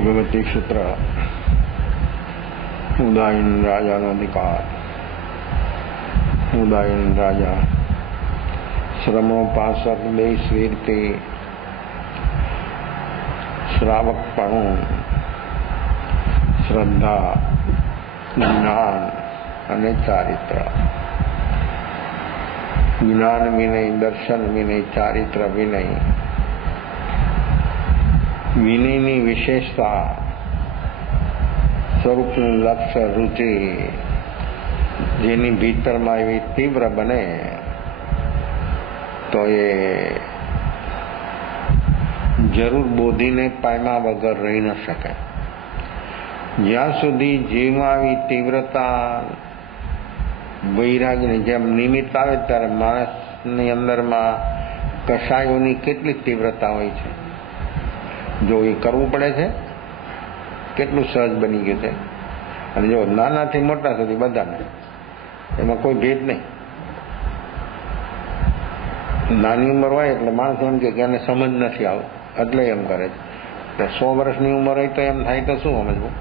ભગવતી સૂત્ર ઉદયન રાજાનો અધિકાર. ઉદયન રાજા શ્રમો પાસક દેશ વીરતી શ્રાવકપણું શ્રદ્ધા જ્ઞાન અને ચારિત્ર. જ્ઞાન વિનય, દર્શન વિનય, ચારિત્ર વિનય. વિનયની વિશેષતા સ્વરૂપનું લક્ષ્ય રુચિ જેની ભીતરમાં એવી તીવ્ર બને તો એ જરૂર બોધીને પામ્યા વગર રહી ન શકે. જ્યાં સુધી જીવમાં આવી તીવ્રતા વૈરાગની જેમ નિમિત્ત આવે ત્યારે માણસની અંદરમાં કશાયોની કેટલી તીવ્રતા હોય છે. જો એ કરવું પડે છે કેટલું સહજ બની ગયું છે. અને જો નાનાથી મોટા સુધી બધાને એમાં કોઈ ભેદ નહીં. નાની ઉંમર હોય એટલે માણસ એમ કે એને સમજ નથી આવું એટલે એમ કરે છે. 100 વર્ષની ઉંમર હોય તો એમ થાય તો શું સમજવું.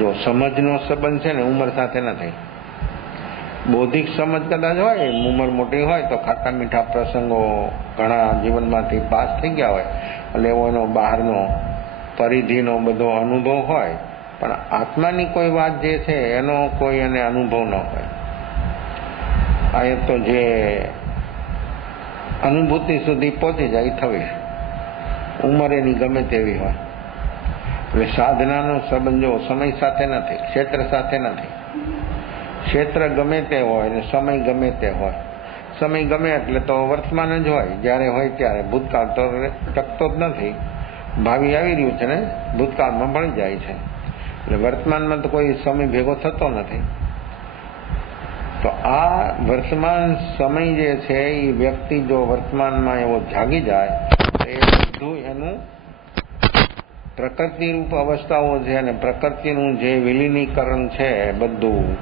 જો સમજનો સંબંધ છે ને ઉંમર સાથે નથી. બૌદ્ધિક સમજ કદાચ હોય, ઉંમર મોટી હોય તો ખાટા મીઠા પ્રસંગો ઘણા જીવનમાંથી પાસ થઈ ગયા હોય એટલે એવો એનો બહારનો પરિધિનો બધો અનુભવ હોય, પણ આત્માની કોઈ વાત જે છે એનો કોઈ એને અનુભવ ન હોય. આ તો જે અનુભૂતિ સુધી પહોંચી જાય થવી, ઉંમર એની ગમે તેવી હોય. એટલે સાધનાનો સંબંધ જો સમય સાથે નથી, ક્ષેત્ર સાથે નથી. ક્ષેત્ર ગમે તે હોય ને સમય ગમે તે હોય. સમય ગમે એટલે તો વર્તમાન જ હોય, જ્યારે હોય ત્યારે. ભૂતકાળ તો ટકતો જ નથી. ભાવિ આવી રહ્યું છે ને ભૂતકાળમાં ભળી જાય છે. એટલે વર્તમાનમાં તો કોઈ સમય ભેગો થતો નથી. તો આ વર્તમાન સમય જે છે એ વ્યક્તિ જો વર્તમાનમાં એવો જાગી જાય તો એ બધું એનું પ્રકૃતિ રૂપ અવસ્થાઓ છે અને પ્રકૃતિનું જે વિલીનીકરણ છે બધું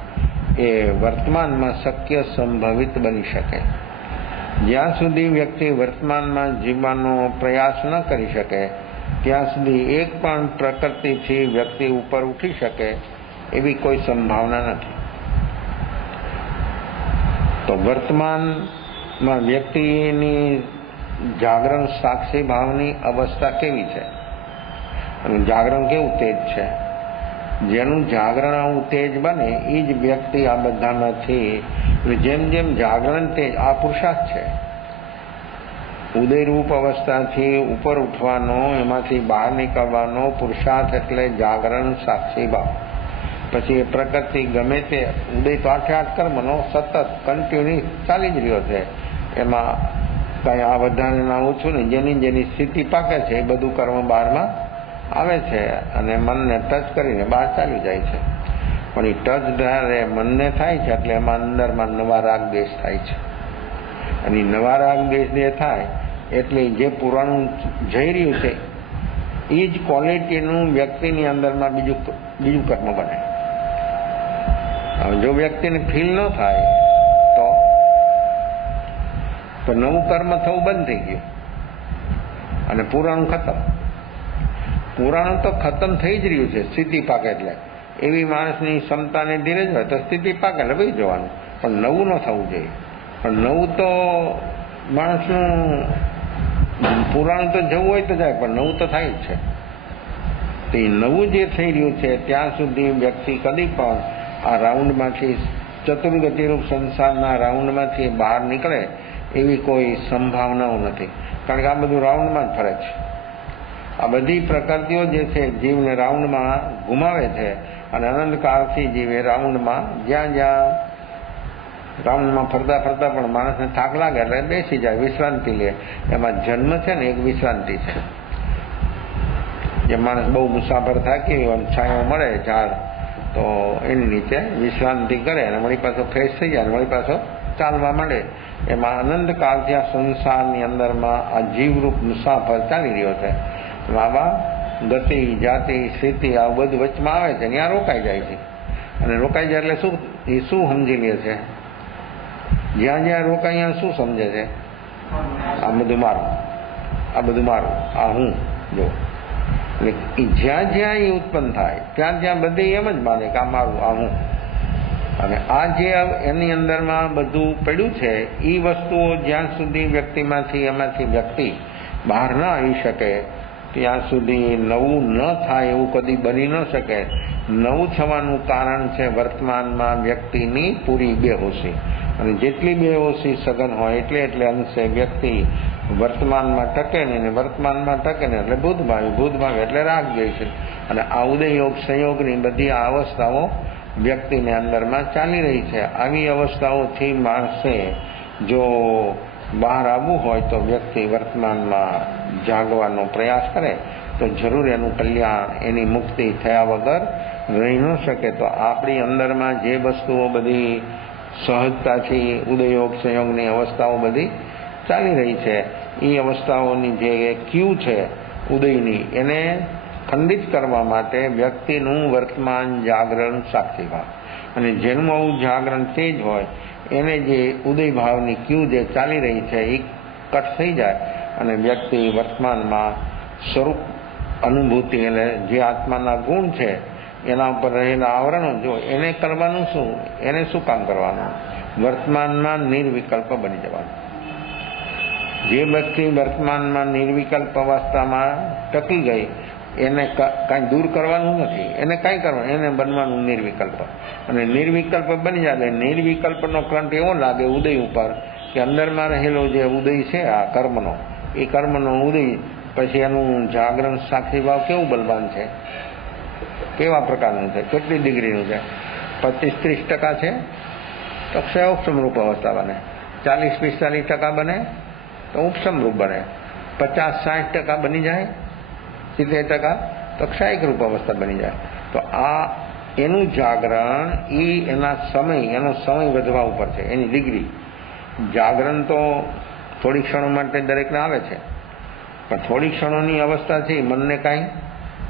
એ વર્તમાનમાં શક્ય સંભવિત બની શકે. જ્યાં સુધી વ્યક્તિ વર્તમાનમાં જીવવાનો પ્રયાસ ન કરી શકે ત્યાં સુધી એક પણ પ્રકૃતિથી વ્યક્તિ ઉપર ઉઠી શકે એવી કોઈ સંભાવના નથી. તો વર્તમાનમાં વ્યક્તિની જાગરણ સાક્ષી ભાવની અવસ્થા કેવી છે અને જાગરણ કેવું તેજ છે. જેનું જાગરણ આવું તેજ બને એ જ વ્યક્તિ આ બધામાંથી જેમ જેમ જાગરણ તેજ આ પુરુષાર્થ છે. ઉદયરૂપ અવસ્થાથી ઉપર ઉઠવાનો, એમાંથી બહાર નીકળવાનો પુરુષાર્થ એટલે જાગરણ સાક્ષી ભાવ. પછી એ પ્રકૃતિ ગમે તે ઉદય તો 8 કર્મનો સતત કન્ટિન્યુ ચાલી જ રહ્યો છે. એમાં કાંઈ આ વધારે ના ઓછું નહીં. જેની જેની સ્થિતિ પાકે છે એ બધું કર્મ બહારમાં આવે છે અને મનને ટચ કરીને બહાર ચાલી જાય છે. પણ એ ટચ જ્યારે મનને થાય છે એટલે એમાં અંદરમાં નવા રાગ દ્વેષ થાય છે. અને નવા રાગ દ્વેષ જે થાય એટલે જે પુરાણું જઈ રહ્યું છે એ જ ક્વોલિટીનું વ્યક્તિની અંદરમાં બીજું કર્મ બને. હવે જો વ્યક્તિને ફીલ ન થાય તો નવું કર્મ થવું બંધ થઈ ગયું અને પુરાણું ખતમ. પુરાણું તો ખતમ થઈ જ રહ્યું છે સ્થિતિ પાકે એટલે. એવી માણસની ક્ષમતાને ધીરજ હોય તો સ્થિતિ પાકે એટલે ભાઈ જવાનું, પણ નવું ન થવું જોઈએ. પણ નવું તો માણસનું પુરાણું તો જવું હોય તો જાય, પણ નવું તો થાય જ છે. તો એ નવું જે થઈ રહ્યું છે ત્યાં સુધી વ્યક્તિ કદી પણ આ રાઉન્ડમાંથી, ચતુર્ગતિરૂપ સંસારના રાઉન્ડમાંથી બહાર નીકળે એવી કોઈ સંભાવનાઓ નથી. કારણ કે આ બધું રાઉન્ડમાં જ ફરે છે. આ બધી પ્રકૃતિઓ જે છે જીવને રાઉન્ડમાં ઘુમાવે છે અને અનંતકાળથી જીવે રાઉન્ડમાં જ્યાં રાઉન્ડમાં ફરતા ફરતા પણ માણસને થાક લાગે એટલે બેસી જાય, વિશ્રાંતિ લે. એમાં જન્મ છે ને એક વિશ્રાંતિ છે. જે માણસ બહુ મુસાફર થાકી હોય, છાંયો મળે ઝાડ તો એની નીચે વિશ્રાંતિ કરે અને વળી પાછો ફ્રેશ થઈ જાય અને વળી પાછો ચાલવા માંડે. એમાં અનંતકાળથી આ સંસારની અંદરમાં આ જીવરૂપ મુસાફર ચાલી રહ્યો છે. આવા ગતિ, જાતિ, સ્થિતિ આ બધું વચમાં આવે છે, ત્યાં રોકાઈ જાય છે. અને રોકાઈ જાય એટલે શું, એ શું સમજી લે છે? જ્યાં જ્યાં રોકાય ત્યાં શું સમજે છે? આ બધું મારું, આ બધું મારું, આ હું. જો એટલે જ્યાં જ્યાં એ ઉત્પન્ન થાય ત્યાં જ્યાં બધે એમ જ માને કે આ મારું, આ હું. અને આ જે એની અંદરમાં બધું પડ્યું છે એ વસ્તુઓ જ્યાં સુધી વ્યક્તિમાંથી એમાંથી વ્યક્તિ બહાર ન આવી શકે ત્યાં સુધી નવું ન થાય એવું કદી બની ન શકે. નવું થવાનું કારણ છે વર્તમાનમાં વ્યક્તિની પૂરી બેહોશી. અને જેટલી બેહોશી સઘન હોય એટલે અંશે વ્યક્તિ વર્તમાનમાં ટકે ને, વર્તમાનમાં ટકે ને એટલે ભૂતભાવી એટલે રાગ દ્વેષ. અને આ ઉદયયોગ સંયોગની બધી આ અવસ્થાઓ વ્યક્તિને અંદરમાં ચાલી રહી છે. આવી અવસ્થાઓથી માણસે જો બહાર આવવું હોય તો વ્યક્તિ વર્તમાનમાં જાગવાનો પ્રયાસ કરે તો જરૂર એનું કલ્યાણ, એની મુક્તિ થયા વગર રહી ન શકે. તો આપણી અંદરમાં જે વસ્તુઓ બધી સહજતાથી ઉદયયોગ સંયોગની અવસ્થાઓ બધી ચાલી રહી છે એ અવસ્થાઓની જે ક્યુ છે ઉદયની એને ખંડિત કરવા માટે વ્યક્તિનું વર્તમાન જાગરણ સાક્ષી ભાવ, અને જેનું આવું જાગરણ તેજ હોય એને જે ઉદય ભાવની ક્યુ જે ચાલી રહી છે એ કટ થઈ જાય અને વ્યક્તિ વર્તમાનમાં સ્વરૂપ અનુભૂતિ એટલે જે આત્માના ગુણ છે એના ઉપર રહેલા આવરણો જો એને કરવાનું શું, એને શું કામ કરવાનું, વર્તમાનમાં નિર્વિકલ્પ બની જવાનું. જે વ્યક્તિ વર્તમાનમાં નિર્વિકલ્પ અવસ્થામાં ટકી ગઈ એને કાંઈ દૂર કરવાનું નથી, એને કાંઈ કરવાનું, એને બનવાનું નિર્વિકલ્પ. અને નિર્વિકલ્પ બની જાય નિર્વિકલ્પનો કરંટ એવો લાગે ઉદય ઉપર કે અંદરમાં રહેલો જે ઉદય છે આ કર્મનો, એ કર્મનો ઉદય પછી એનું જાગરણ સાક્ષી ભાવ કેવું બલવાન છે, કેવા પ્રકારનું છે, કેટલી ડિગ્રીનું છે. 25-30% છે તો ક્ષય ઉપસમરૂપ અવસ્થા બને, 40-45% બને તો ઉપસમરૂપ બને, 50-60% બની જાય, 70% તો ક્ષાયિક રૂપ અવસ્થા બની જાય. તો આ એનું જાગરણ એનો સમય વધવા ઉપર છે, એની ડિગ્રી. જાગરણ તો થોડી ક્ષણો માટે દરેકને આવે છે, પણ થોડી ક્ષણોની અવસ્થા છે મનને કાંઈ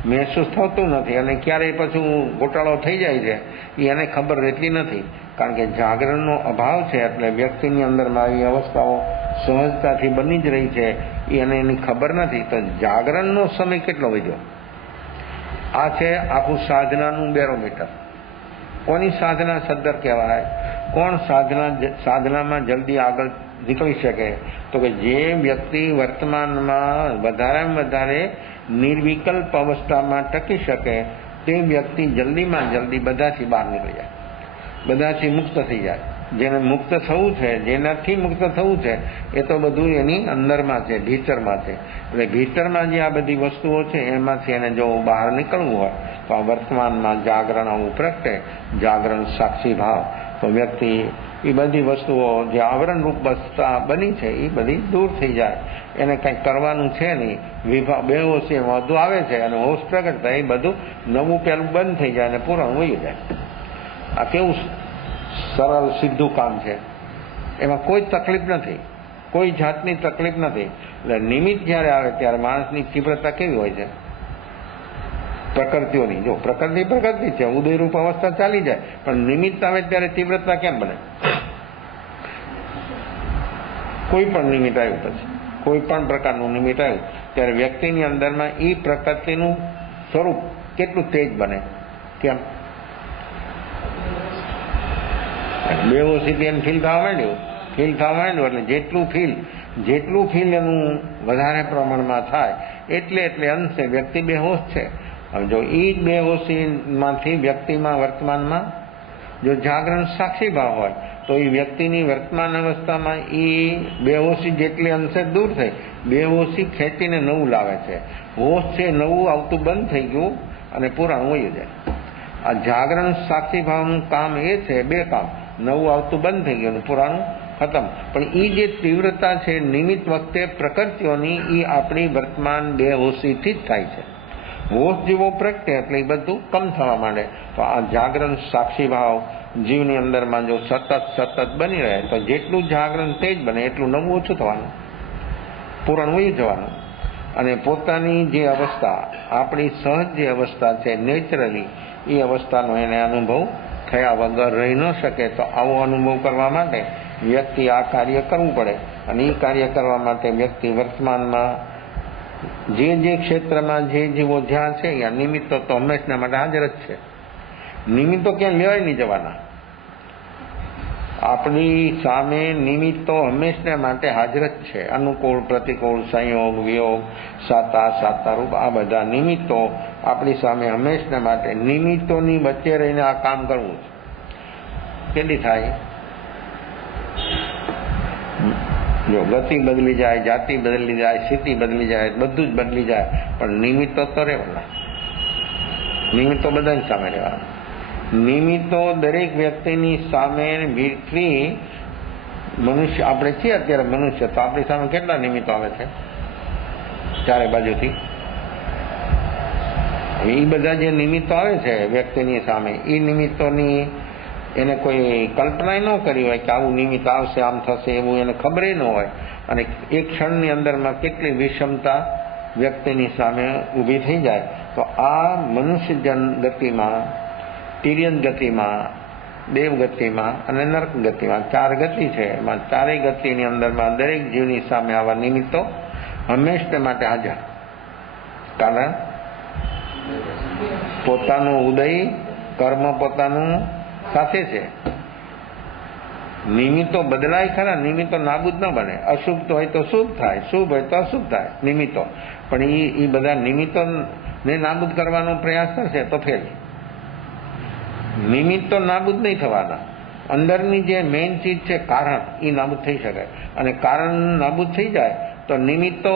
મહેસૂસ થતું નથી અને ક્યારેય પાછું ગોટાળો થઈ જાય છે એ એને ખબર રહેતી નથી. કારણ કે જાગરણનો અભાવ છે એટલે વ્યક્તિની અંદરમાં આવી અવસ્થાઓ સહજતાથી બની જ રહી છે એને એની ખબર નથી. તો જાગરણનો સમય કેટલો વધ્યો આ છે આખું સાધનાનું બેરોમીટર. કોની સાધના સદ્ધર કહેવાય, કોણ સાધનામાં જલ્દી આગળ નીકળી શકે, તો કે જે વ્યક્તિ વર્તમાનમાં વધારેમાં વધારે નિર્વિકલ્પ અવસ્થામાં ટકી શકે તે વ્યક્તિ જલ્દીમાં જલ્દી બધાથી બહાર નીકળી જાય, બધાથી મુક્ત થઈ જાય. જેને મુક્ત થવું છે, જેનાથી મુક્ત થવું છે એ તો બધું એની અંદરમાં છે, ભીતરમાં છે. એટલે ભીતરમાં જે આ બધી વસ્તુઓ છે એમાંથી એને જો બહાર નીકળવું હોય તો આ વર્તમાનમાં જાગરણ આવું પ્રગટે, જાગરણ સાક્ષી ભાવ, તો વ્યક્તિ એ બધી વસ્તુઓ જે આવરણ રૂપ અવસ્થા બની છે એ બધી દૂર થઈ જાય. એને કંઈ કરવાનું છે નહીં, બેહોશી વધુ આવે છે અને હોશ પ્રગટ થાય એ બધું નવું પેલું બંધ થઈ જાય અને પુરાણું વયું જાય. આ કેવું સરળ સીધું કામ છે, એમાં કોઈ તકલીફ નથી, કોઈ જાતની તકલીફ નથી. એટલે નિમિત્ત જ્યારે આવે ત્યારે માણસની તીવ્રતા કેવી હોય છે પ્રકૃતિઓની. જો પ્રકૃતિ છે, ઉદયરૂપ અવસ્થા ચાલી જાય પણ નિમિત્ત આવે ત્યારે તીવ્રતા કેમ બને? કોઈ પણ નિમિત્ત આવ્યું પછી, કોઈ પણ પ્રકારનું નિમિત્ત આવ્યું ત્યારે વ્યક્તિની અંદરમાં એ પ્રકૃતિનું સ્વરૂપ કેટલું તેજ બને. કેમ? બેહોશીથી એમ ફીલ થવા માંડ્યું એટલે જેટલું ફીલ એનું વધારે પ્રમાણમાં થાય એટલે અંશે વ્યક્તિ બેહોશ છે. હવે જો એ જ બેહોશીમાંથી વ્યક્તિમાં વર્તમાનમાં જો જાગરણ સાક્ષી ભાવ હોય તો એ વ્યક્તિની વર્તમાન અવસ્થામાં એ બેહોશી જેટલી અંશે દૂર થઈ, બેહોશી ખેંચીને નવું લાવે છે. હોશ છે નવું આવતું બંધ થઈ ગયું અને પુરાણું વયું જાય. આ જાગરણ સાક્ષી ભાવનું કામ એ છે, બે કામ, નવું આવતું બંધ થઈ ગયું, પુરાણું ખતમ. પણ એ જે તીવ્રતા છે નિમિત્ત વખતે પ્રકૃતિઓની એ આપણી વર્તમાન બેહોશીથી જ થાય છે. હોશ જેવો પ્રગટે એટલે એ બધું કમ થવા માંડે. તો આ જાગરણ સાક્ષી ભાવ જીવની અંદરમાં જો સતત બની રહે તો જેટલું જાગરણ તેજ બને એટલું નવું ઓછું થવાનું, પુરાણ વયું જવાનું. અને પોતાની જે અવસ્થા આપણી સહજ જે અવસ્થા છે નેચરલી એ અવસ્થાનો એને અનુભવ થયા વગર રહી ન શકે. તો આવો અનુભવ કરવા માટે વ્યક્તિ આ કાર્ય કરવું પડે અને એ કાર્ય કરવા માટે વ્યક્તિ વર્તમાનમાં જે ક્ષેત્રમાં જે જીવો જ્યાં છે ત્યાં નિમિત્તો તો હંમેશના માટે હાજર જ છે. નિમિત્તો ક્યાં લેવાય નહીં જવાના. આપણી સામે નિમિત્તો હંમેશના માટે હાજર જ છે. અનુકૂળ, પ્રતિકૂળ, સંયોગ, વિયોગ, સાતારૂપ, આ બધા નિમિત્તો આપણી સામે હંમેશના માટે. નિમિત્તોની વચ્ચે રહીને આ કામ કરવું કેટલી થાય? જો ગતિ બદલી જાય, જાતિ બદલી જાય, સ્થિતિ બદલી જાય, બધું જ બદલી જાય, પણ નિમિત્તો તો રહેવાના. નિમિત્તો બધાની સામે રહેવાના. નિમિત્તો દરેક વ્યક્તિની સામે વીરથી મનુષ્ય, આપણે છીએ અત્યારે મનુષ્ય, તો આપણી સામે કેટલા નિમિત્તો આવે છે ચારે બાજુથી? એ બધા જે નિમિત્તો આવે છે વ્યક્તિની સામે, એ નિમિત્તોની એને કોઈ કલ્પના ન કરી હોય કે આવું નિમિત્ત આવશે, આમ થશે, એવું એને ખબર ન હોય. અને એક ક્ષણની અંદરમાં કેટલી વિષમતા વ્યક્તિની સામે ઊભી થઈ જાય. તો આ મનુષ્ય ગતિમાં, તિર્યક ગતિમાં, દેવ ગતિમાં અને નરક ગતિમાં 4 ગતિ છે. એમાં ચારેય ગતિની અંદરમાં દરેક જીવની સામે આવા નિમિત્તો હંમેશા માટે હાજર. કારણ પોતાનું ઉદય, કર્મ પોતાનું સાથે છે. નિમિત્તો બદલાય ખરા, નિમિત્તો નાબૂદ ન બને. અશુભ હોય તો શુભ થાય, શુભ હોય તો અશુભ થાય નિમિત્તો. પણ એ બધા નિમિત્તોને નાબૂદ કરવાનો પ્રયાસ કરશે તો ફેલ. નિમિત્તો નાબૂદ નહીં થવાના. અંદરની જે મેઇન ચીજ છે કારણ, એ નાબૂદ થઈ શકે. અને કારણ નાબૂદ થઈ જાય તો નિમિત્તો,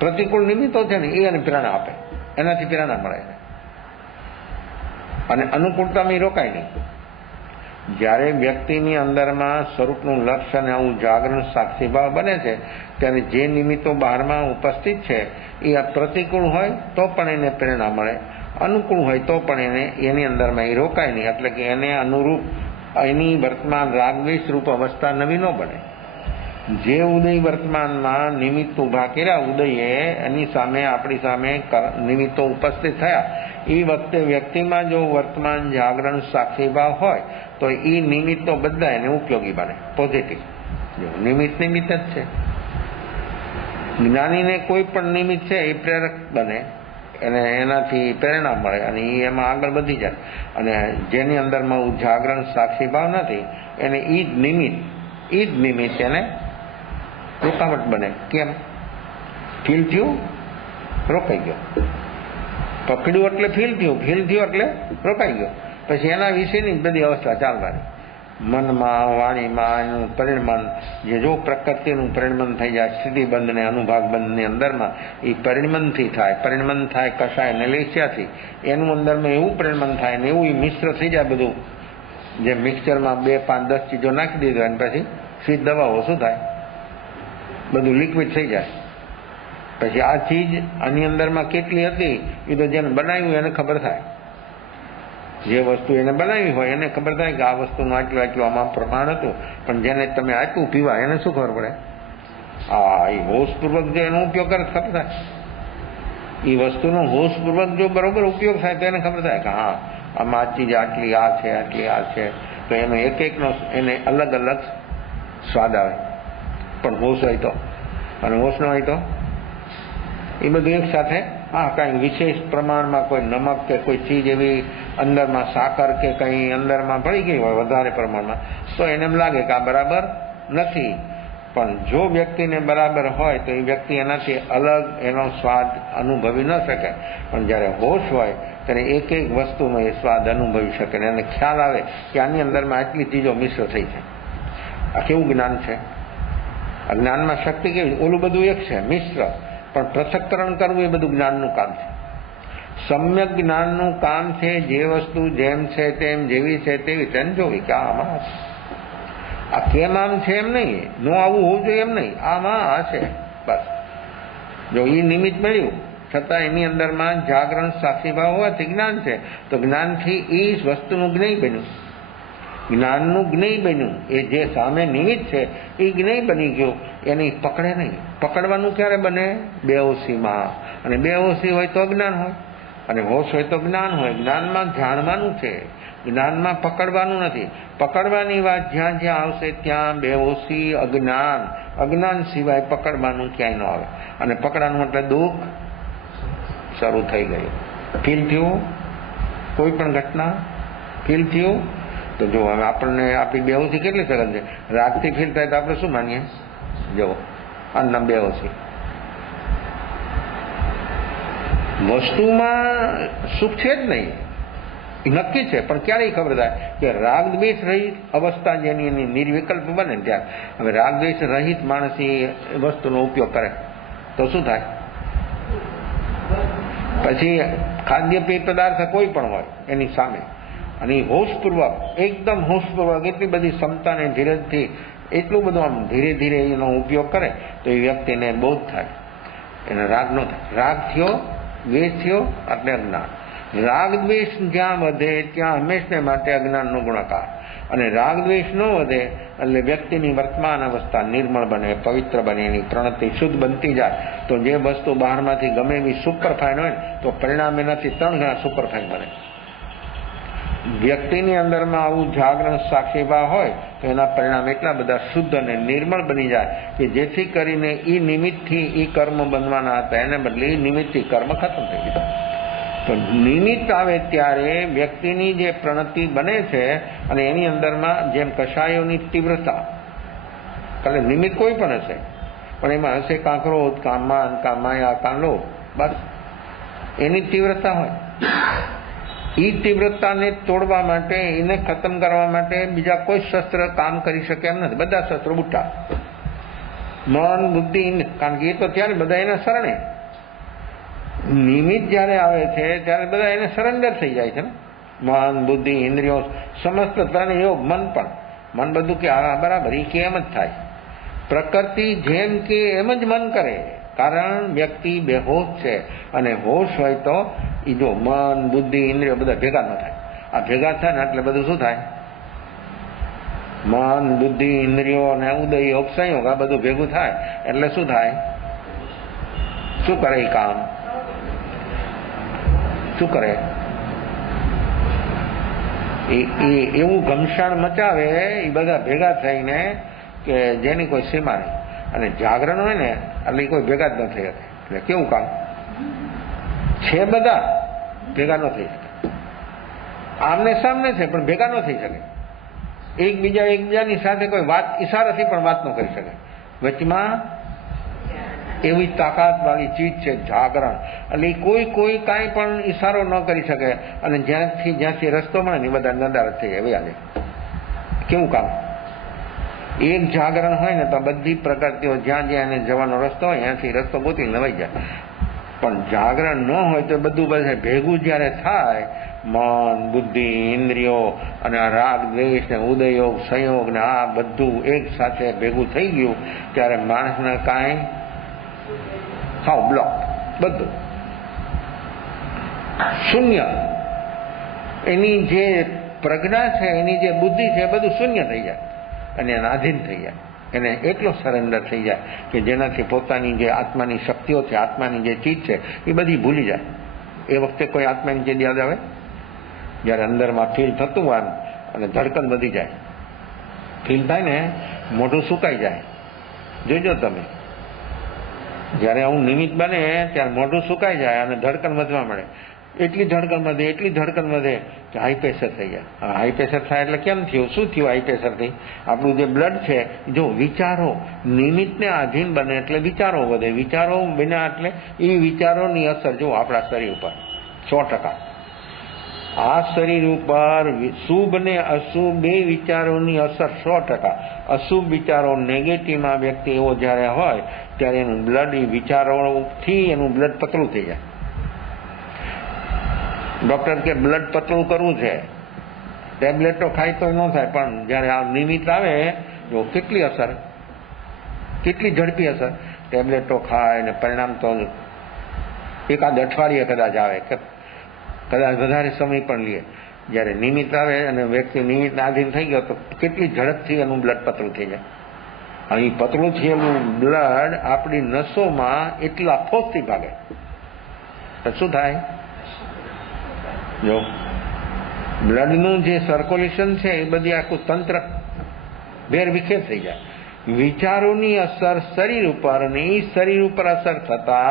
પ્રતિકૂળ નિમિત્તો છે ને, એ એને પ્રેરણા આપે, એનાથી પ્રેરણા મળે અને અનુકૂળતામાં રોકાય નહીં. જ્યારે વ્યક્તિની અંદરમાં સ્વરૂપનું લક્ષ્ય અને આવું જાગરણ સાક્ષી ભાવ બને છે, ત્યારે જે નિમિત્તો બહારમાં ઉપસ્થિત છે એ પ્રતિકૂળ હોય તો પણ એને પ્રેરણા મળે, અનુકૂળ હોય તો પણ એની અંદરમાં એ રોકાય નહીં. એટલે કે એને અનુરૂપ એની વર્તમાન રાગદ્વેષ રૂપ અવસ્થા નવી ન બને. જે ઉદય વર્તમાનમાં નિમિત્ત ઉભા કર્યા, ઉદયે એની સામે, આપણી સામે નિમિત્તો ઉપસ્થિત થયા, એ વખતે વ્યક્તિમાં જો વર્તમાન જાગરણ સાક્ષીભાવ હોય તો એ નિમિત્તો બધા એને ઉપયોગી બને, પોઝિટિવ. નિમિત્ત જ છે. જ્ઞાનીને કોઈ પણ નિમિત્ત છે એ પ્રેરક બને, એને એનાથી પ્રેરણા મળે અને એ એમાં આગળ વધી જાય. અને જેની અંદરમાં જાગરણ સાક્ષીભાવ નથી, એને એ જ નિમિત્ત એને રૂકાવટ બને. કેમ? ફીલ થયું, રોકાઈ ગયો. પકડ્યું એટલે ફીલ થયું એટલે રોકાઈ ગયો. પછી એના વિશેની બધી અવસ્થા ચાલવાની. મનમાં, વાણીમાં એનું પરિણમન, જે જો પ્રકૃતિનું પરિણમન થઈ જાય, સ્થિતિબંધ ને અનુભાગ બંધની અંદરમાં એ પરિણમનથી થાય. પરિણમન થાય કશાય ને લેસ્યાથી, એનું અંદરમાં એવું પરિણમન થાય ને એવું મિશ્ર થઈ જાય બધું. જે મિક્સચરમાં 2, 5, 10 ચીજો નાખી દીધો અને પછી સીધ દબાવો, શું થાય? બધું લિક્વિડ થઈ જાય. પછી આ ચીજ આની અંદરમાં કેટલી હતી એ તો જેને બનાવ્યું એને ખબર થાય. જે વસ્તુ એને બનાવી હોય એને ખબર થાય કે આ વસ્તુનું આટલું આમાં પ્રમાણ હતું, પણ જેને તમે આપ્યું પીવા એને શું ખબર પડે? એ હોશપૂર્વક જો એનો ઉપયોગ કરે ખબર થાય. એ વસ્તુનો હોશપૂર્વક જો બરોબર ઉપયોગ થાય તો એને ખબર થાય કે હા, આમાં આ ચીજ આટલી આ છે, આટલી આ છે. તો એનો એકનો એને અલગ અલગ સ્વાદ આવે. પણ હોશ હોય તો, અને હોશ ન હોય તો એ બધું એક સાથે. કાંઈ વિશેષ પ્રમાણમાં કોઈ નમક કે કોઈ ચીજ એવી અંદરમાં, સાકર કે કંઈ અંદરમાં પડી ગઈ હોય વધારે પ્રમાણમાં, તો એને એમ લાગે કે આ બરાબર નથી. પણ જો વ્યક્તિને બરાબર હોય તો એ વ્યક્તિ એનાથી અલગ એનો સ્વાદ અનુભવી ન શકે. પણ જ્યારે હોશ હોય ત્યારે એક વસ્તુનો એ સ્વાદ અનુભવી શકે ને એને ખ્યાલ આવે કે આની અંદરમાં આટલી ચીજો મિશ્ર થઈ છે. આ કેવું જ્ઞાન છે! આ જ્ઞાનમાં શક્તિ કેવી! ઓલું બધું એક છે મિશ્ર, પણ પૃથક્કરણ કરવું એ બધું જ્ઞાનનું કામ છે. સમ્યક જ્ઞાનનું કામ છે જે વસ્તુ જેમ છે તેમ, જેવી છે તેવી તેને જોવી કે આમાં આ કેમ આમ છે એમ નહીં, નો આવું હોવું જોઈએ એમ નહીં, આમાં આ છે બસ. જો એ નિમિત્ત મળ્યું છતાં એની અંદરમાં જાગરણ સાક્ષીભાવ હોવાથી જ્ઞાન છે, તો જ્ઞાનથી એ વસ્તુનું જ્ઞેય બન્યું, જ્ઞાનનું જ્ઞેય બન્યું. એ જે સામે નિમિત્ત છે એ જ્ઞેય બની ગયું, એની પકડે નહીં. પકડવાનું ક્યારે બને? બેહોશીમાં. અને બેહોશી હોય તો અજ્ઞાન હોય, અને હોશ હોય તો જ્ઞાન હોય. જ્ઞાનમાં જાણવાનું છે, જ્ઞાનમાં પકડવાનું નથી. પકડવાની વાત જ્યાં જ્યાં આવશે ત્યાં બેહોશી, અજ્ઞાન સિવાય પકડવાનું ક્યાંય ન આવે. અને પકડાનું એટલે દુઃખ શરૂ થઈ ગયું. ફીલ થયું કોઈ પણ ઘટના? ફીલ થયું? તો જો હવે આપણને આપણી બેહોશી કેટલી સરળ છે. રાગથી ફીલ થાય તો આપણે શું માનીએ? જો આના બેહોશી. વસ્તુમાં સુખ છે જ નહીં, નક્કી છે, પણ ક્યારેય ખબર થાય કે રાગ દ્વેષ રહિત અવસ્થા જેની એની નિર્વિકલ્પ બને ત્યારે હવે રાગ દ્વેષ રહિત માણસ એ વસ્તુનો ઉપયોગ કરે તો શું થાય? પછી ખાદ્ય પેય પદાર્થ કોઈ પણ હોય એની સામે અને હોશપૂર્વક, એકદમ હોશપૂર્વક એટલી બધી ક્ષમતા ને ધીરજથી એટલું બધું આમ ધીરે ધીરે એનો ઉપયોગ કરે તો એ વ્યક્તિને બોધ થાય, એને રાગ ન થાય. રાગ થયો, દ્વેષ થયો એટલે અજ્ઞાન. રાગ દ્વેષ જ્યાં વધે ત્યાં હંમેશને માટે અજ્ઞાનનો ગુણાકાર, અને રાગ દ્વેષ ન વધે એટલે વ્યક્તિની વર્તમાન અવસ્થા નિર્મળ બને, પવિત્ર બને, એની પ્રણતિ શુદ્ધ બનતી જાય. તો જે વસ્તુ બહારમાંથી ગમે એવી સુપરફાઇન હોય ને તો પરિણામ એનાથી 3 ગણા સુપરફાઇન બને. વ્યક્તિની અંદરમાં આવું જાગરણ સાક્ષીભાવ હોય તો એના પરિણામ એટલા બધા શુદ્ધ અને નિર્મળ બની જાય કે જેથી કરીને એ નિમિત્તથી એ કર્મ બનવાના હતા એને બદલે એ નિમિત્તથી કર્મ ખતમ થઈ ગયા. તો નિમિત્ત આવે ત્યારે વ્યક્તિની જે પ્રણતિ બને છે અને એની અંદરમાં જેમ કશાયોની તીવ્રતા, એટલે નિમિત્ત કોઈ પણ હશે પણ એમાં હશે કાં ક્રોધ, કાં માન, કાં માયા, કાં લોભ, બસ એની તીવ્રતા હોય. એ તીવ્રતાને તોડવા માટે, એને ખતમ કરવા માટે બીજા કોઈ શસ્ત્ર કામ કરી શકે એમ નથી. બધા શસ્ત્રો બુટ્ટા, મન, બુદ્ધિ, કારણ કે એ તો ત્યારે બધા એના શરણે. નિમિત્ત જયારે આવે છે ત્યારે બધા એને સરેન્ડર થઈ જાય છે ને. મન, બુદ્ધિ, ઇન્દ્રિયો, સમસ્ત પ્રાણી યોગ, મન પણ. મન બધું કે આ બરાબર એ કે એમ જ થાય. પ્રકૃતિ જેમ કે એમ જ મન કરે, કારણ વ્યક્તિ બેહોશ છે અને હોશ હોય તો એ જો મન, બુદ્ધિ, ઇન્દ્રિયો બધા ભેગા ન થાય. આ ભેગા થાય ને એટલે બધું શું થાય? મન, બુદ્ધિ, ઇન્દ્રિયો અને ઉદય, યોગ, સંયોગ આ બધું ભેગું થાય એટલે શું થાય? શું કરે એ કામ? શું કરે? એવું ઘમસાણ મચાવે એ બધા ભેગા થઈને કે જેની કોઈ સીમા નહીં. અને જાગરણ હોય ને એટલે કોઈ ભેગા જ ન થઈ શકે. એટલે કેવું કામ છે? બધા ભેગા ન થઈ શકે. આમને સામને છે પણ ભેગા ન થઈ શકે. એકબીજાની સાથે કોઈ વાત ઈશારાથી પણ વાત ન કરી શકે. વચમાં એવી તાકાત વાળી ચીજ છે જાગરણ. એટલે કોઈ કાંઈ પણ ઈશારો ન કરી શકે અને જ્યાંથી રસ્તો મળે ને બધા નદારત થઈ જાય. આજે કેવું કામ? એક જાગરણ હોય ને તો બધી પ્રકૃતિઓ જ્યાં એને જવાનો રસ્તો હોય ત્યાંથી રસ્તો ગોતી નવાઈ જાય. પણ જાગરણ ન હોય તો બધું બધે ભેગું જયારે થાય, મન, બુદ્ધિ, ઇન્દ્રિયો અને આ રાગ, દ્વેષ ને ઉદયયોગ, સંયોગ ને આ બધું એક સાથે ભેગું થઈ ગયું ત્યારે માણસને કાંઈ હાવ બ્લોક, બધું શૂન્ય. એની જે પ્રજ્ઞા છે, એની જે બુદ્ધિ છે બધું શૂન્ય થઈ જાય અને એના આધીન થઈ જાય. એને એટલો સરેન્ડર થઈ જાય કે જેનાથી પોતાની જે આત્માની શક્તિઓ છે, આત્માની જે ચીજ છે એ બધી ભૂલી જાય. એ વખતે કોઈ આત્માની ચીજ યાદ આવે? જ્યારે અંદરમાં ફીલ થતું હોય અને ધડકન વધી જાય. ફીલ થાય ને મોઢું સુકાઈ જાય. જોજો તમે, જ્યારે આવું નિમિત્ત બને ત્યારે મોઢું સુકાઈ જાય અને ધડકન વધવા મળે. એટલી ધડકન વધે કે હાઈ પ્રેશર થઈ જાય. હવે હાઈ પ્રેશર થાય એટલે કેમ થયું? શું થયું હાઈ પ્રેશરથી? આપણું જે બ્લડ છે, જો વિચારો નિમિત્તને આધીન બને એટલે વિચારો વધે. વિચારો બન્યા એટલે એ વિચારોની અસર જો આપણા શરીર ઉપર 100%. આ શરીર ઉપર શુભ ને અશુભ બે વિચારોની અસર 100%. અશુભ વિચારો નેગેટિવમાં વ્યક્તિ એવો જ્યારે હોય ત્યારે એનું બ્લડ એ વિચારોથી એનું બ્લડ પતલું થઈ જાય. ડોક્ટર કે બ્લડ પતલું કરવું છે, ટેબ્લેટો ખાય તો ન થાય, પણ જ્યારે આ નિમિત્ત આવે જો કેટલી અસર, કેટલી ઝડપી અસર. ટેબ્લેટો ખાય ને પરિણામ તો એકાદ અઠવાડિયે કદાચ આવે, કદાચ વધારે સમય પણ લે. જ્યારે નિમિત્ત આવે અને વ્યક્તિ નિમિત્ત આધીન થઈ ગયો તો કેટલી ઝડપથી એનું બ્લડ પતલું થઈ જાય. અહીં પતલું થયેલું બ્લડ આપણી નસોમાં એટલા ફોર્સથી ભાગે તો શું થાય? જો બ્લડનું જે સર્ક્યુલેશન છે એ બધી આખું તંત્ર વેર વિખેર થઈ જાય. વિચારોની અસર શરીર ઉપર અને એ શરીર ઉપર અસર થતા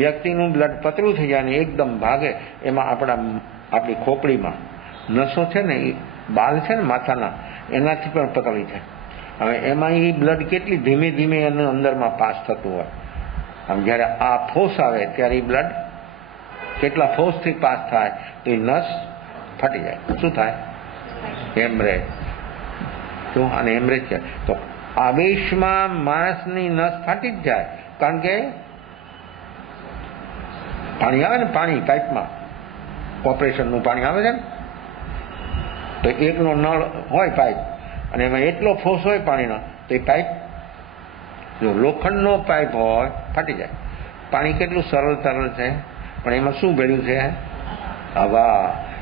વ્યક્તિનું બ્લડ પતલું થઈ જાય ને એકદમ ભાગે. એમાં આપણી ખોપડીમાં નસો છે ને, એ બાલ છે ને માથાના, એનાથી પણ પતળી થાય. હવે એમાં એ બ્લડ કેટલી ધીમે ધીમે એને અંદરમાં પાસ થતું હોય. આમ જ્યારે આ ફોર્સ આવે ત્યારે એ બ્લડ કેટલા ફોર્સથી પાસ થાય તો એ નસ ફાટી જાય. શું થાય? હેમરેજ. તો આને હેમરેજ છે. તો આવેશમાં માણસની નસ ફાટી જ જાય, કારણ કે પાણી આવે ને, પાણી પાઇપમાં ઓપરેશનનું પાણી આવે છે ને, તો એકનો નળ હોય પાઇપ, અને એમાં એટલો ફોર્સ હોય પાણીનો, તો એ પાઇપ જો લોખંડનો પાઇપ હોય ફાટી જાય. પાણી કેટલું સરળ તરલ છે, પણ એમાં શું ભેળ્યું છે? હવા.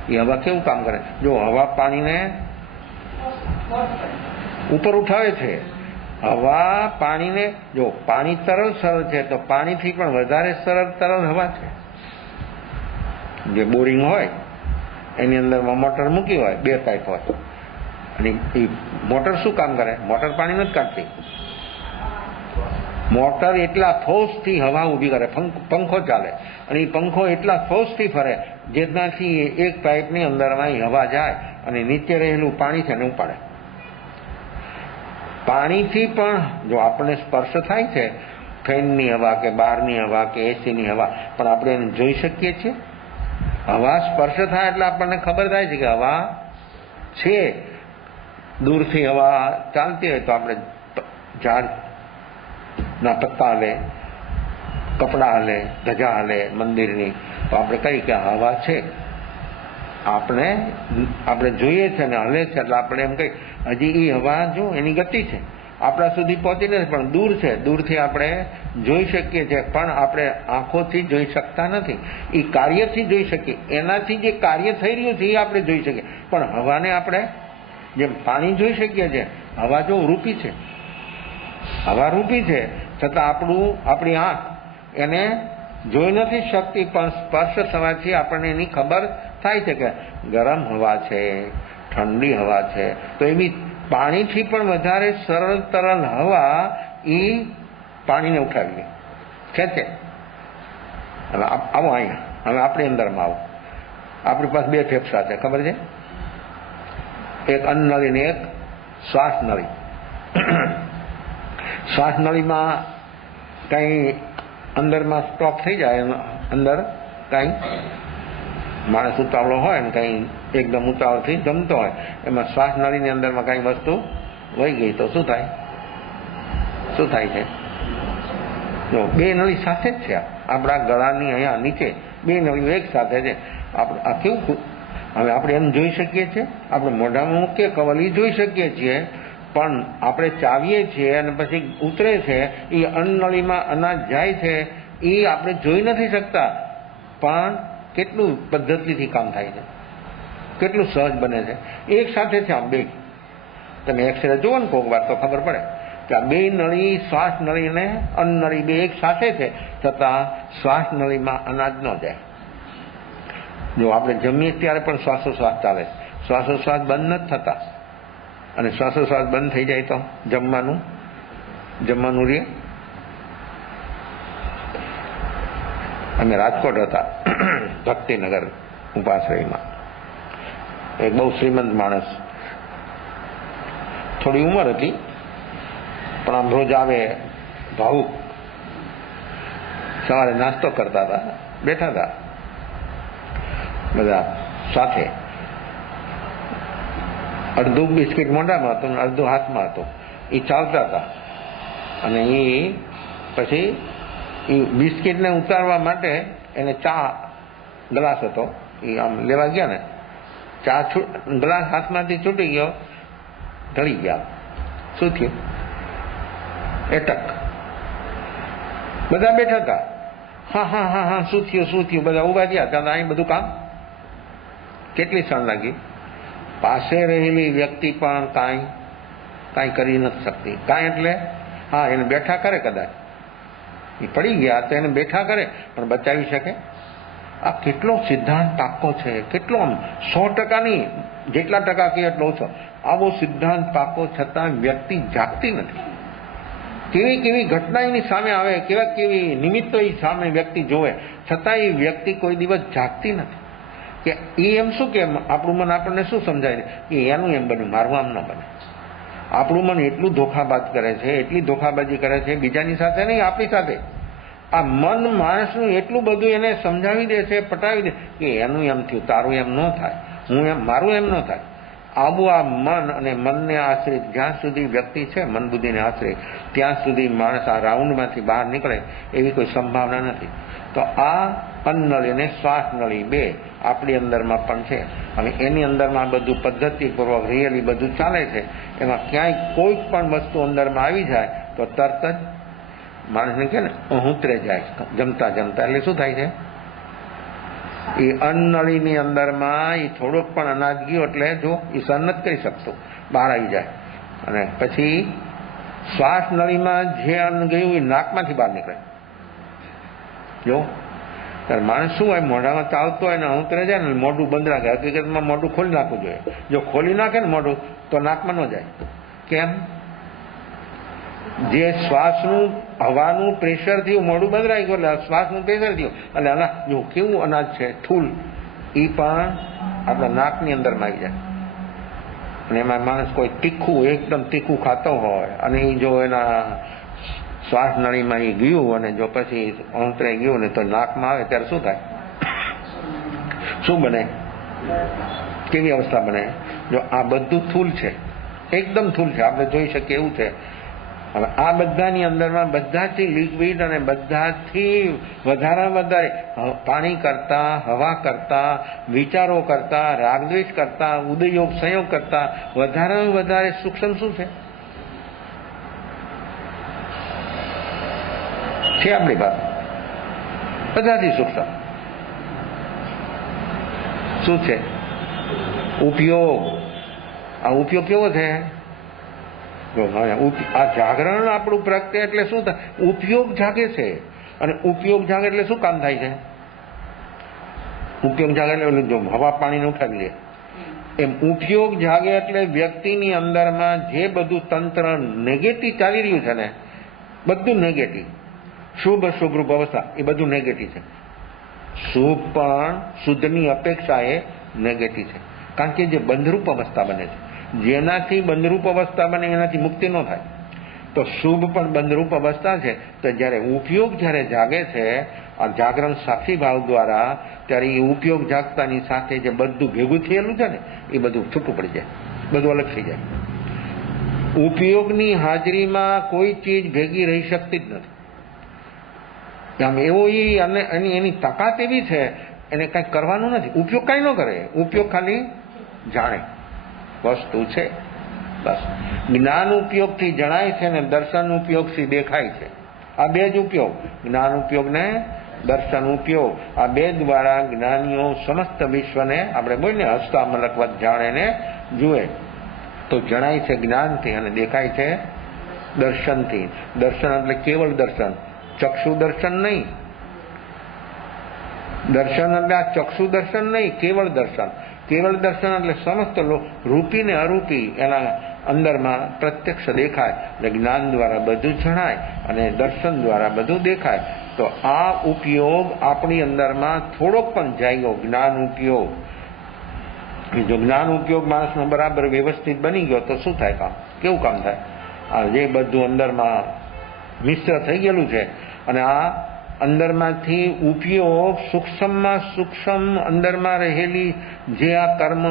એ હવા કેવું કામ કરે? જો હવા પાણીને ઉપર ઉઠાવે છે. હવા પાણીને, જો પાણી સરળ છે, તો પાણીથી પણ વધારે સરળ હવા છે. જે બોરિંગ હોય એની અંદરમાં મોટર મૂકી હોય, 2 પાઇપ હોય, અને એ મોટર શું કામ કરે? મોટર પાણી નથી કાઢતી. મોટર એટલા ફોર્સથી હવા ઊભી કરે, પંખો ચાલે, અને એ પંખો એટલા ફોર્સથી ફરે જેનાથી એક પાઇપની અંદરમાં હવા જાય અને નીચે રહેલું પાણી છે ને ઉપાડે. પાણીથી પણ જો આપણને સ્પર્શ થાય છે, ફેનની હવા કે બહારની હવા કે એસીની હવા, પણ આપણે એને જોઈ શકીએ છીએ? હવા સ્પર્શ થાય એટલે આપણને ખબર થાય છે કે હવા છે. દૂરથી હવા ચાલતી હોય તો આપણે ઝાડના પત્તા હલે, કપડા હલે, ધજા હલે મંદિરની, તો આપણે કહીએ કે હવા છે. આપણે જોઈએ છે ને હલે છે, એટલે આપણે એમ કહીએ હજી એ હવા જો એની ગતિ છે, આપણા સુધી પહોંચી નથી, પણ દૂર છે. દૂરથી આપણે જોઈ શકીએ છીએ, પણ આપણે આંખોથી જોઈ શકતા નથી. એ કાર્યથી જોઈ શકીએ. એનાથી જે કાર્ય થઈ રહ્યું છે એ આપણે જોઈ શકીએ, પણ હવાને આપણે જેમ પાણી જોઈ શકીએ છીએ, હવા જો રૂપી છે, હવા રૂપી છે, છતાં આપણી આંખ એને જોઈ નથી શકતી, પણ સ્પર્શ થવાથી આપણને એની ખબર થાય છે કે ગરમ હવા છે, ઠંડી હવા છે. તો એવી પાણીથી પણ વધારે સરળ તરલ હવા એ પાણીને ઉઠાવી ખેંચે. હવે આવો અહીંયા, હવે આપણી અંદરમાં આવો. આપણી પાસે 2 ફેફસા છે, ખબર છે? એક અન્નનળી ને એક શ્વાસ નળી. શ્વાસ નળીમાં કંઈ અંદરમાં સ્ટોક થઈ જાય, અંદર કંઈ માણસ ઉતાવળો હોય ને કંઈ એકદમ ઉતાવળથી જમતો હોય, એમાં શ્વાસ નળીની અંદરમાં કંઈ વસ્તુ વહી ગઈ તો શું થાય? શું થાય છે? જો 2 નળી સાથે જ છે. આપણા ગળાની અહીંયા નીચે 2 નળીઓ એક સાથે છે. આ કેવું? હવે આપણે એમ જોઈ શકીએ છીએ, આપણે મોઢામાં મૂકીએ કવલી જોઈ શકીએ છીએ, પણ આપણે ચાવીએ છીએ અને પછી ઉતરે છે, એ અન્નનળીમાં અનાજ જાય છે, એ આપણે જોઈ નથી શકતા, પણ કેટલું પદ્ધતિથી કામ થાય છે, કેટલું સહજ બને છે. એક સાથે છે આમ 2. તમે એક્સરે જુઓ ને કોઈક વાર તો ખબર પડે કે આ 2 નળી, શ્વાસ નળી અને અન્નનળી 2 એક સાથે છે, છતાં શ્વાસ નળીમાં અનાજ ન જાય. જો આપણે જમીએ ત્યારે પણ શ્વાસોશ્વાસ ચાલે, શ્વાસોશ્વાસ બંધ નથી થતા, અને શ્વાસોશ્વાસ બંધ થઈ જાય તો જમવાનું રહે. અમે રાજકોટ હતા, ભક્તિનગર ઉપાશ્રયમાં. એક બહુ શ્રીમંત માણસ, થોડી ઉંમર હતી, પણ આમ રોજ આવે ભાવુક. સવારે નાસ્તો કરતા હતા, બેઠા હતા બધા સાથે. અડધું બિસ્કિટ મોઢામાં હતું, અડધું હાથમાં હતું. એ ચાલતા હતા, અને એ પછી એ બિસ્કિટને ઉતારવા માટે એને ચા ગ્લાસ હતો, એ આમ લેવા ગયા ને, ચા ગ્લાસ હાથમાંથી છૂટી ગયો, ઢળી ગયા. શું થયું? એટક. બધા બેઠા હતા. હા, શું થયું? બધા ઉભા થયા. ત્યાં અહીં બધું કામ કેટલી ક્ષણ લાગી. પાસે રહેલી વ્યક્તિ પણ કાંઈ કરી નથી શકતી. કાંઈ એટલે હા, એને બેઠા કરે, કદાચ એ પડી ગયા તો એને બેઠા કરે, પણ બચાવી શકે? આ કેટલો સિદ્ધાંત પાક્કો છે, કેટલો આમ 100% નહીં, જેટલા ટકા કહે એટલો ઓછો. આવો સિદ્ધાંત પાક્કો છતાં વ્યક્તિ જાગતી નથી. કેવી કેવી ઘટના એની સામે આવે, કેવા કેવી નિમિત્તો એ સામે વ્યક્તિ જોવે, છતાં એ વ્યક્તિ કોઈ દિવસ જાગતી નથી કે એ એમ શું કે આપણું મન આપણને શું સમજાય કે એનું એમ બન્યું, મારું આમ ન બને. આપણું મન એટલું ધોખાબાજ કરે છે, એટલી ધોખાબાજી કરે છે, બીજાની સાથે નહીં આપણી સાથે. આ મન માણસનું એટલું બધું એને સમજાવી દે છે, પટાવી દે કે એનું એમ થયું, તારું એમ ન થાય, હું એમ, મારું એમ ન થાય. આવું આ મન અને મનને આશ્રિત જ્યાં સુધી વ્યક્તિ છે, મન બુદ્ધિને આશ્રિત, ત્યાં સુધી માણસ આ રાઉન્ડમાંથી બહાર નીકળે એવી કોઈ સંભાવના નથી. તો આ અન્નળી અને શ્વાસ નળી બે આપણી અંદરમાં પણ છે, અને એની અંદરમાં બધું પદ્ધતિપૂર્વક રિયલી બધું ચાલે છે. એમાં ક્યાંય કોઈ પણ વસ્તુ અંદરમાં આવી જાય તો તરત જ માણસને કે ને ઉતરે જાય, જમતા જમતા. એટલે શું થાય છે? એ અન્નળીની અંદરમાં એ થોડોક પણ અનાજ ગયો એટલે જો એ સહન નથી કરી શકતો, બહાર આવી જાય. અને પછી શ્વાસ નળીમાં જે અન્ન ગયું એ નાકમાંથી બહાર નીકળે. જો ત્યારે માણસ શું હોય, મોઢામાં ચાલતો હોય ને ઉતરે જાય ને મોઢું બંધ રાખે. હકીકતમાં મોઢું ખોલી નાખવું જોઈએ. જો ખોલી નાખે ને મોઢું તો નાકમાં ન જાય. કેમ? જે શ્વાસનું હવાનું પ્રેશર થયું, મોઢું બંધ રાખ્યું એટલે શ્વાસનું પ્રેશર થયું, એટલે અનાજ જો કેવું અનાજ છે થૂલ, એ પણ આપણા નાકની અંદરમાં આવી જાય. અને એમાં માણસ કોઈ તીખું, એકદમ તીખું ખાતો હોય અને એ જો એના શ્વાસ નળીમાં એ ગયું અને જો પછી અંતરાઈ ગયું ને તો નાકમાં આવે ત્યારે શું થાય? શું બને? કેવી અવસ્થા બને? જો આ બધું થૂલ છે, એકદમ થૂલ છે, આપણે જોઈ શકીએ એવું છે. હવે આ બધાની અંદરમાં બધાથી લિક્વિડ અને બધાથી વધારે પાણી કરતા, હવા કરતા, વિચારો કરતા, રાગદ્વેષ કરતા, ઉદયોગ સંયોગ કરતા વધારે સૂક્ષ્મ શું છે આપણી પાસે? બધાથી સૂક્ષ્મ શું છે? ઉપયોગ. આ ઉપયોગ કેવો છે? આ જાગરણ આપણું પ્રગટે એટલે શું થાય? ઉપયોગ જાગે છે. અને ઉપયોગ જાગે એટલે શું કામ થાય છે? ઉપયોગ જાગે એટલે જો હવા પાણીને ઉઠાવી લે એમ ઉપયોગ જાગે એટલે વ્યક્તિની અંદરમાં જે બધું તંત્ર નેગેટિવ ચાલી રહ્યું છે ને, બધું નેગેટિવ, શુભ અશુભ રૂપ અવસ્થા એ બધું નેગેટિવ છે. શુભ પણ શુદ્ધની અપેક્ષા એ નેગેટિવ છે, કારણ કે જે બંધરૂપ અવસ્થા બને છે, જેનાથી બંધરૂપ અવસ્થા બને એનાથી મુક્તિ ન થાય. તો શુભ પણ બંધરૂપ અવસ્થા છે. તો જ્યારે ઉપયોગ જ્યારે જાગે છે આ જાગરણ સાક્ષી ભાવ દ્વારા, ત્યારે એ ઉપયોગ જાગતાની સાથે જે બધું ભેગું થયેલું છે ને એ બધું છૂટું પડી જાય, બધું અલગ થઈ જાય. ઉપયોગની હાજરીમાં કોઈ ચીજ ભેગી રહી શકતી જ નથી. આમ એવો એની તાકાત એવી છે, એને કંઈક કરવાનું નથી. ઉપયોગ કાંઈ ન કરે, ઉપયોગ ખાલી જાણે વસ્તુ છે બસ. જ્ઞાન ઉપયોગથી જણાય છે ને દર્શન ઉપયોગથી દેખાય છે. આ બે જ ઉપયોગ, જ્ઞાન ઉપયોગ ને દર્શન ઉપયોગ, આ બે દ્વારા જ્ઞાનીઓ સમસ્ત વિશ્વને આપણે બોલીને હસતા મલકવત જાણે ને જુએ. તો જણાય છે જ્ઞાનથી અને દેખાય છે દર્શનથી. દર્શન એટલે કેવળ દર્શન, ચક્ષુ દર્શન નહીં. દર્શન એટલે આ ચક્ષુ દર્શન નહીં, કેવળ દર્શન. કેવળ દર્શન એટલે સમસ્ત રૂપી ને અરૂપી એના અંદરમાં પ્રત્યક્ષ દેખાય. એટલે જ્ઞાન દ્વારા બધું જણાય અને દર્શન દ્વારા બધું દેખાય. તો આ ઉપયોગ આપણી અંદરમાં થોડોક પણ જાગ્યો, જ્ઞાન ઉપયોગ. જો જ્ઞાન ઉપયોગ માણસનો બરાબર વ્યવસ્થિત બની ગયો તો શું થાય કામ? કેવું કામ થાય? આ જે બધું અંદરમાં મિશ્ર થઈ ગયેલું છે અને આ અંદરમાંથી ઉપયોગ સૂક્ષ્મમાં સૂક્ષ્મ અંદરમાં રહેલી જે આ કર્મ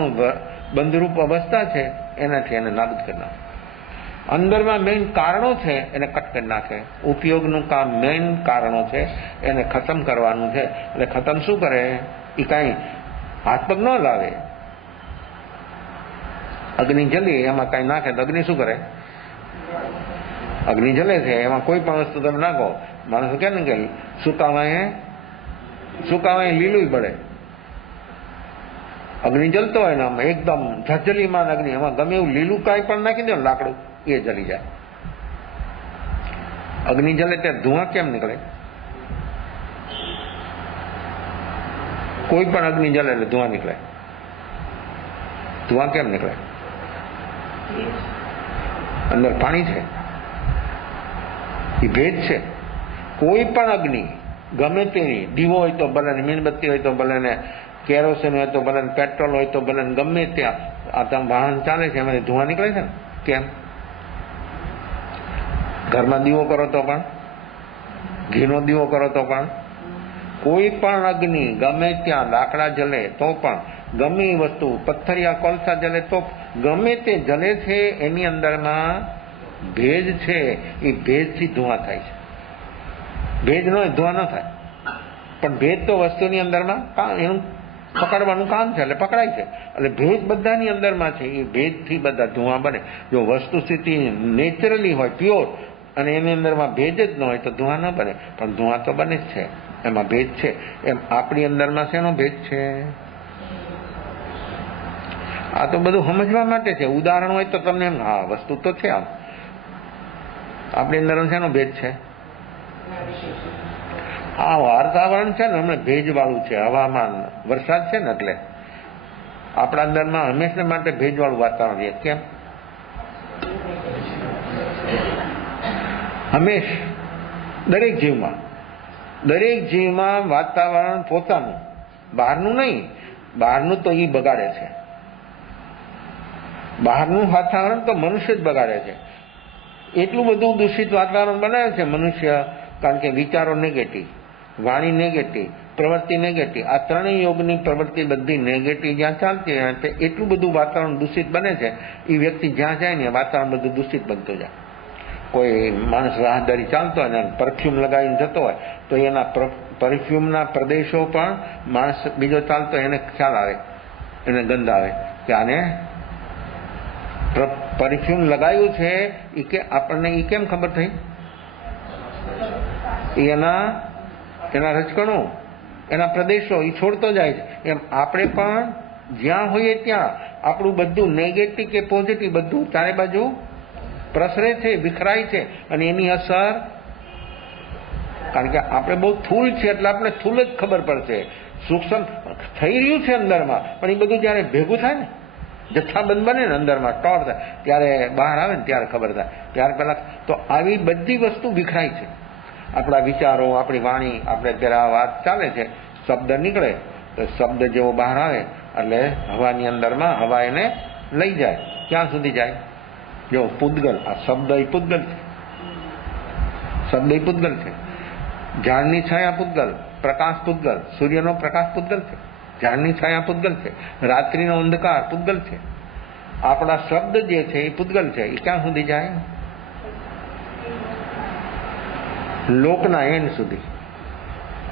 બંધરૂપ અવસ્થા છે એનાથી એને નાબૂદ કરી નાખે. અંદરમાં મેઇન કારણો છે એને કટ કરી નાખે. ઉપયોગનું કામ મેઇન કારણો છે એને ખતમ કરવાનું છે. એટલે ખતમ શું કરે? એ કાંઈ હાથ પગ ન લાવે. અગ્નિ જલી એમાં કાંઈ નાખે તો અગ્નિ શું કરે? અગ્નિ જલે છે, એમાં કોઈ પણ વસ્તુ તમે નાખો, માણસો કે ને કે સુકાવાય લીલું પડે. અગ્નિ જલતો હોય ને આમ એકદમ ઝલઝલીમાન અગ્નિ, એમાં ગમે એવું લીલું કાંઈ પણ નાખી દો ને લાકડું, એ જલી જાય. અગ્નિ જલે ત્યારે ધુઆ કેમ નીકળે? કોઈ પણ અગ્નિ જલે એટલે ધુઆ નીકળે. ધુઆ કેમ નીકળે? અંદર પાણી છે. એ ભેદ છે. કોઈ પણ અગ્નિ ગમે તેની, દીવો હોય તો ભલે, મીણબત્તી હોય તો ભલે, ને કેરોસીન હોય તો ભલે, પેટ્રોલ હોય તો ભલે, ગમે ત્યાં આ તમે વાહન ચાલે છે એમાંથી ધુઆ નીકળે છે ને. કેમ? ઘરમાં દીવો કરો તો પણ, ઘીનો દીવો કરો તો પણ, કોઈ પણ અગ્નિ ગમે ત્યાં, લાકડા જલે તો પણ, ગમે એ વસ્તુ, પથ્થરિયા કોલસા જલે તો, ગમે તે જલે છે એની અંદરમાં ભેજ છે. એ ભેજથી ધુઆ થાય છે. ભેજ ન ધુઆ ન થાય, પણ ભેજ તો વસ્તુની અંદરમાં એનું પકડવાનું કામ છે, એટલે પકડાય છે. એટલે ભેજ બધાની અંદરમાં છે. એ ભેજથી બધા ધુઆ બને. જો વસ્તુ સ્થિતિ નેચરલી હોય, પ્યોર, અને એની અંદરમાં ભેજ જ ન હોય તો ધુઆ ન બને. પણ ધુઆ તો બને જ છે, એમાં ભેજ છે. એમ આપણી અંદરમાં શેનો ભેજ છે? આ તો બધું સમજવા માટે છે. ઉદાહરણ હોય તો તમને એમ, હા વસ્તુ તો છે. આમ આપણી અંદર શેનો ભેજ છે? આ વાતાવરણ છે ને હમણાં ભેજ વાળું છે. હવામાન, વરસાદ છે ને, એટલે આપણા અંદરમાં હંમેશા માટે ભેજ વાળું વાતાવરણ રહે. કેમ? હંમેશ દરેક જીવમાં વાતાવરણ પોતાનું, બહારનું નહીં. બહારનું તો એ બગાડે છે. બહારનું વાતાવરણ તો મનુષ્ય જ બગાડે છે. એટલું બધું દૂષિત વાતાવરણ બનાવે છે મનુષ્ય, કારણ કે વિચારો નેગેટિવ, વાણી નેગેટિવ, પ્રવૃત્તિ નેગેટિવ. આ ત્રણેય યોગની પ્રવૃત્તિ બધી નેગેટિવ જ્યાં ચાલતી હોય એટલું બધું વાતાવરણ દૂષિત બને છે. એ વ્યક્તિ જ્યાં જાય ને વાતાવરણ બધું દૂષિત બનતું જાય. કોઈ માણસ રાહદારી ચાલતો હોય ને પરફ્યુમ લગાવીને જતો હોય તો એના પરફ્યુમના પ્રદેશો પણ માણસ બીજો ચાલતો હોય એને ખ્યાલ આવે, એને ગંધ આવે કે આને પરફ્યુમ લગાવ્યું છે. એ કે આપણને એ કેમ ખબર થઈ? એના રજકણો, એના પ્રદેશો એ છોડતો જાય છે. એમ આપણે પણ જ્યાં હોઈએ ત્યાં આપણું બધું નેગેટિવ કે પોઝિટિવ બધું ચારે બાજુ પ્રસરે છે, વિખરાય છે. અને એની અસર, કારણ કે આપણે બહુ સ્થૂળ છે એટલે આપણે સ્થૂળ જ ખબર પડશે. સૂક્ષ્મ થઈ રહ્યું છે અંદરમાં, પણ એ બધું જયારે ભેગું થાય ને, જથ્થાબંધ બને ને અંદરમાં સ્ટોર થાય, ત્યારે બહાર આવે ને ત્યારે ખબર થાય. ત્યાર પહેલા તો આવી બધી વસ્તુ વિખરાય છે. આપણા વિચારો, આપણી વાણી, આપણે અત્યારે આ વાત ચાલે છે, શબ્દ નીકળે તો શબ્દ જેવો બહાર આવે એટલે હવાની અંદરમાં હવા એને લઈ જાય. ક્યાં સુધી જાય? જો પૂતગલ, આ શબ્દ એ પૂતગલ છે. શબ્દ એ પૂતગલ છે. ઝાડની છાયા પૂતગલ, પ્રકાશ પૂતગલ, સૂર્યનો પ્રકાશ પૂતગલ છે. ઝાડની છાયા પૂતગલ છે. રાત્રિનો અંધકાર પૂતગલ છે. આપણા શબ્દ જે છે એ પૂતગલ છે. એ ક્યાં સુધી જાય? લોકના એન્ડ સુધી.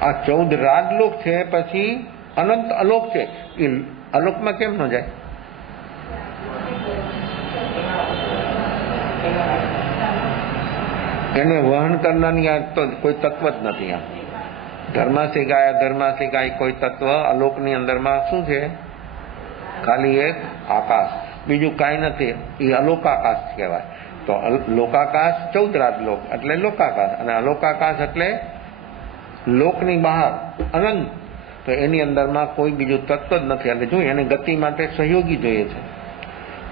આ 14 રાજલોક છે, પછી અનંત અલોક છે. એ અલોકમાં કેમ ન જાય? એને વહન કરનારની આ તો કોઈ તત્વ જ નથી. આ ધર્માસિકાય કોઈ તત્વ અલોકની અંદરમાં શું છે? ખાલી એક આકાશ, બીજું કાંઈ નથી. એ અલોકાકાશ કહેવાય. તો લોકાકાશ 14 રાજલોક એટલે લોકાકાશ, અને અલોકાકાશ એટલે લોકની બહાર અનંત. તો એની અંદરમાં કોઈ બીજું તત્વ જ નથી. એટલે જોઈએ એને ગતિ માટે સહયોગી જોઈએ છે.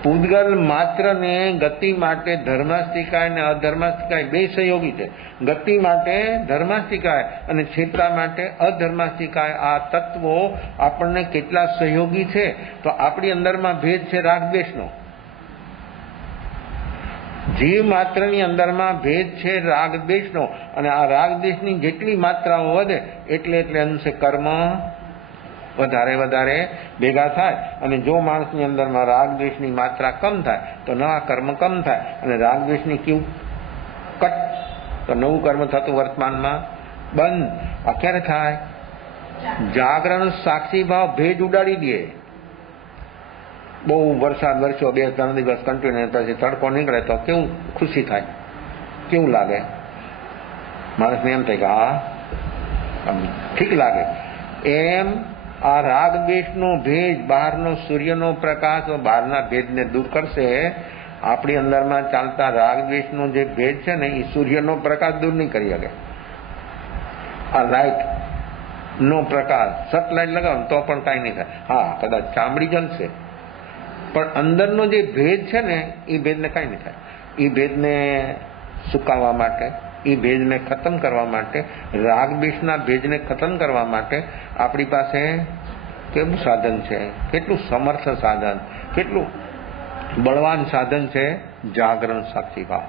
પૂતગલ માત્ર ને ગતિ માટે ધર્માસ્તિકાય અને અધર્માસ્તિકાય બે સહયોગી છે. ગતિ માટે ધર્માસ્તિકાય અને છેતરા માટે અધર્માસ્તિકાય. આ તત્વો આપણને કેટલા સહયોગી છે? તો આપણી અંદરમાં ભેદ છે રાગદ્વેષનો. જીવ માત્રની અંદરમાં ભેદ છે રાગદ્વેષનો, અને આ રાગદ્વેષની જેટલી માત્રાઓ વધે એટલે અંશે કર્મ વધારે ભેગા થાય. અને જો માણસની અંદરમાં રાગદ્વેષની માત્રા કમ થાય તો નવા કર્મ કમ થાય, અને રાગદ્વેષની કેવું કટ તો નવું કર્મ થતું વર્તમાનમાં બંધ. આ ક્યારે થાય? જાગરણ સાક્ષી ભાવ ભેજ ઉડાડી દે. બહુ વરસાદ વરસ્યો 2-3 દિવસ કન્ટિન્યુ, પછી તડકો નીકળે તો કેવું ખુશી થાય, કેવું લાગે? માણસને એમ થાય કે હા ઠીક લાગે. એમ આ રાગ દ્વેષનો ભેજ, બહારનો સૂર્યનો પ્રકાશ બહારના ભેદને દૂર કરશે. આપણી અંદરમાં ચાલતા રાગ દ્વેષનો જે ભેદ છે ને એ સૂર્યનો પ્રકાશ દૂર નહીં કરી શકે. આ લાઇટ નો પ્રકાશ, સટલાઇટ લગાવો તો પણ કાંઈ નહીં થાય. હા, કદાચ ચામડી જલશે, પણ અંદરનો જે ભેદ છે ને એ ભેદને કાંઈ નહીં થાય. એ ભેદને સુકાવવા માટે એ ભેજને ખતમ કરવા માટે, રાગ દ્વેષના ભેજને ખતમ કરવા માટે આપણી પાસે કેવું સાધન છે, કેટલું સમર્થ સાધન, કેટલું બળવાન સાધન છે, જાગરણ સાક્ષી ભાવ.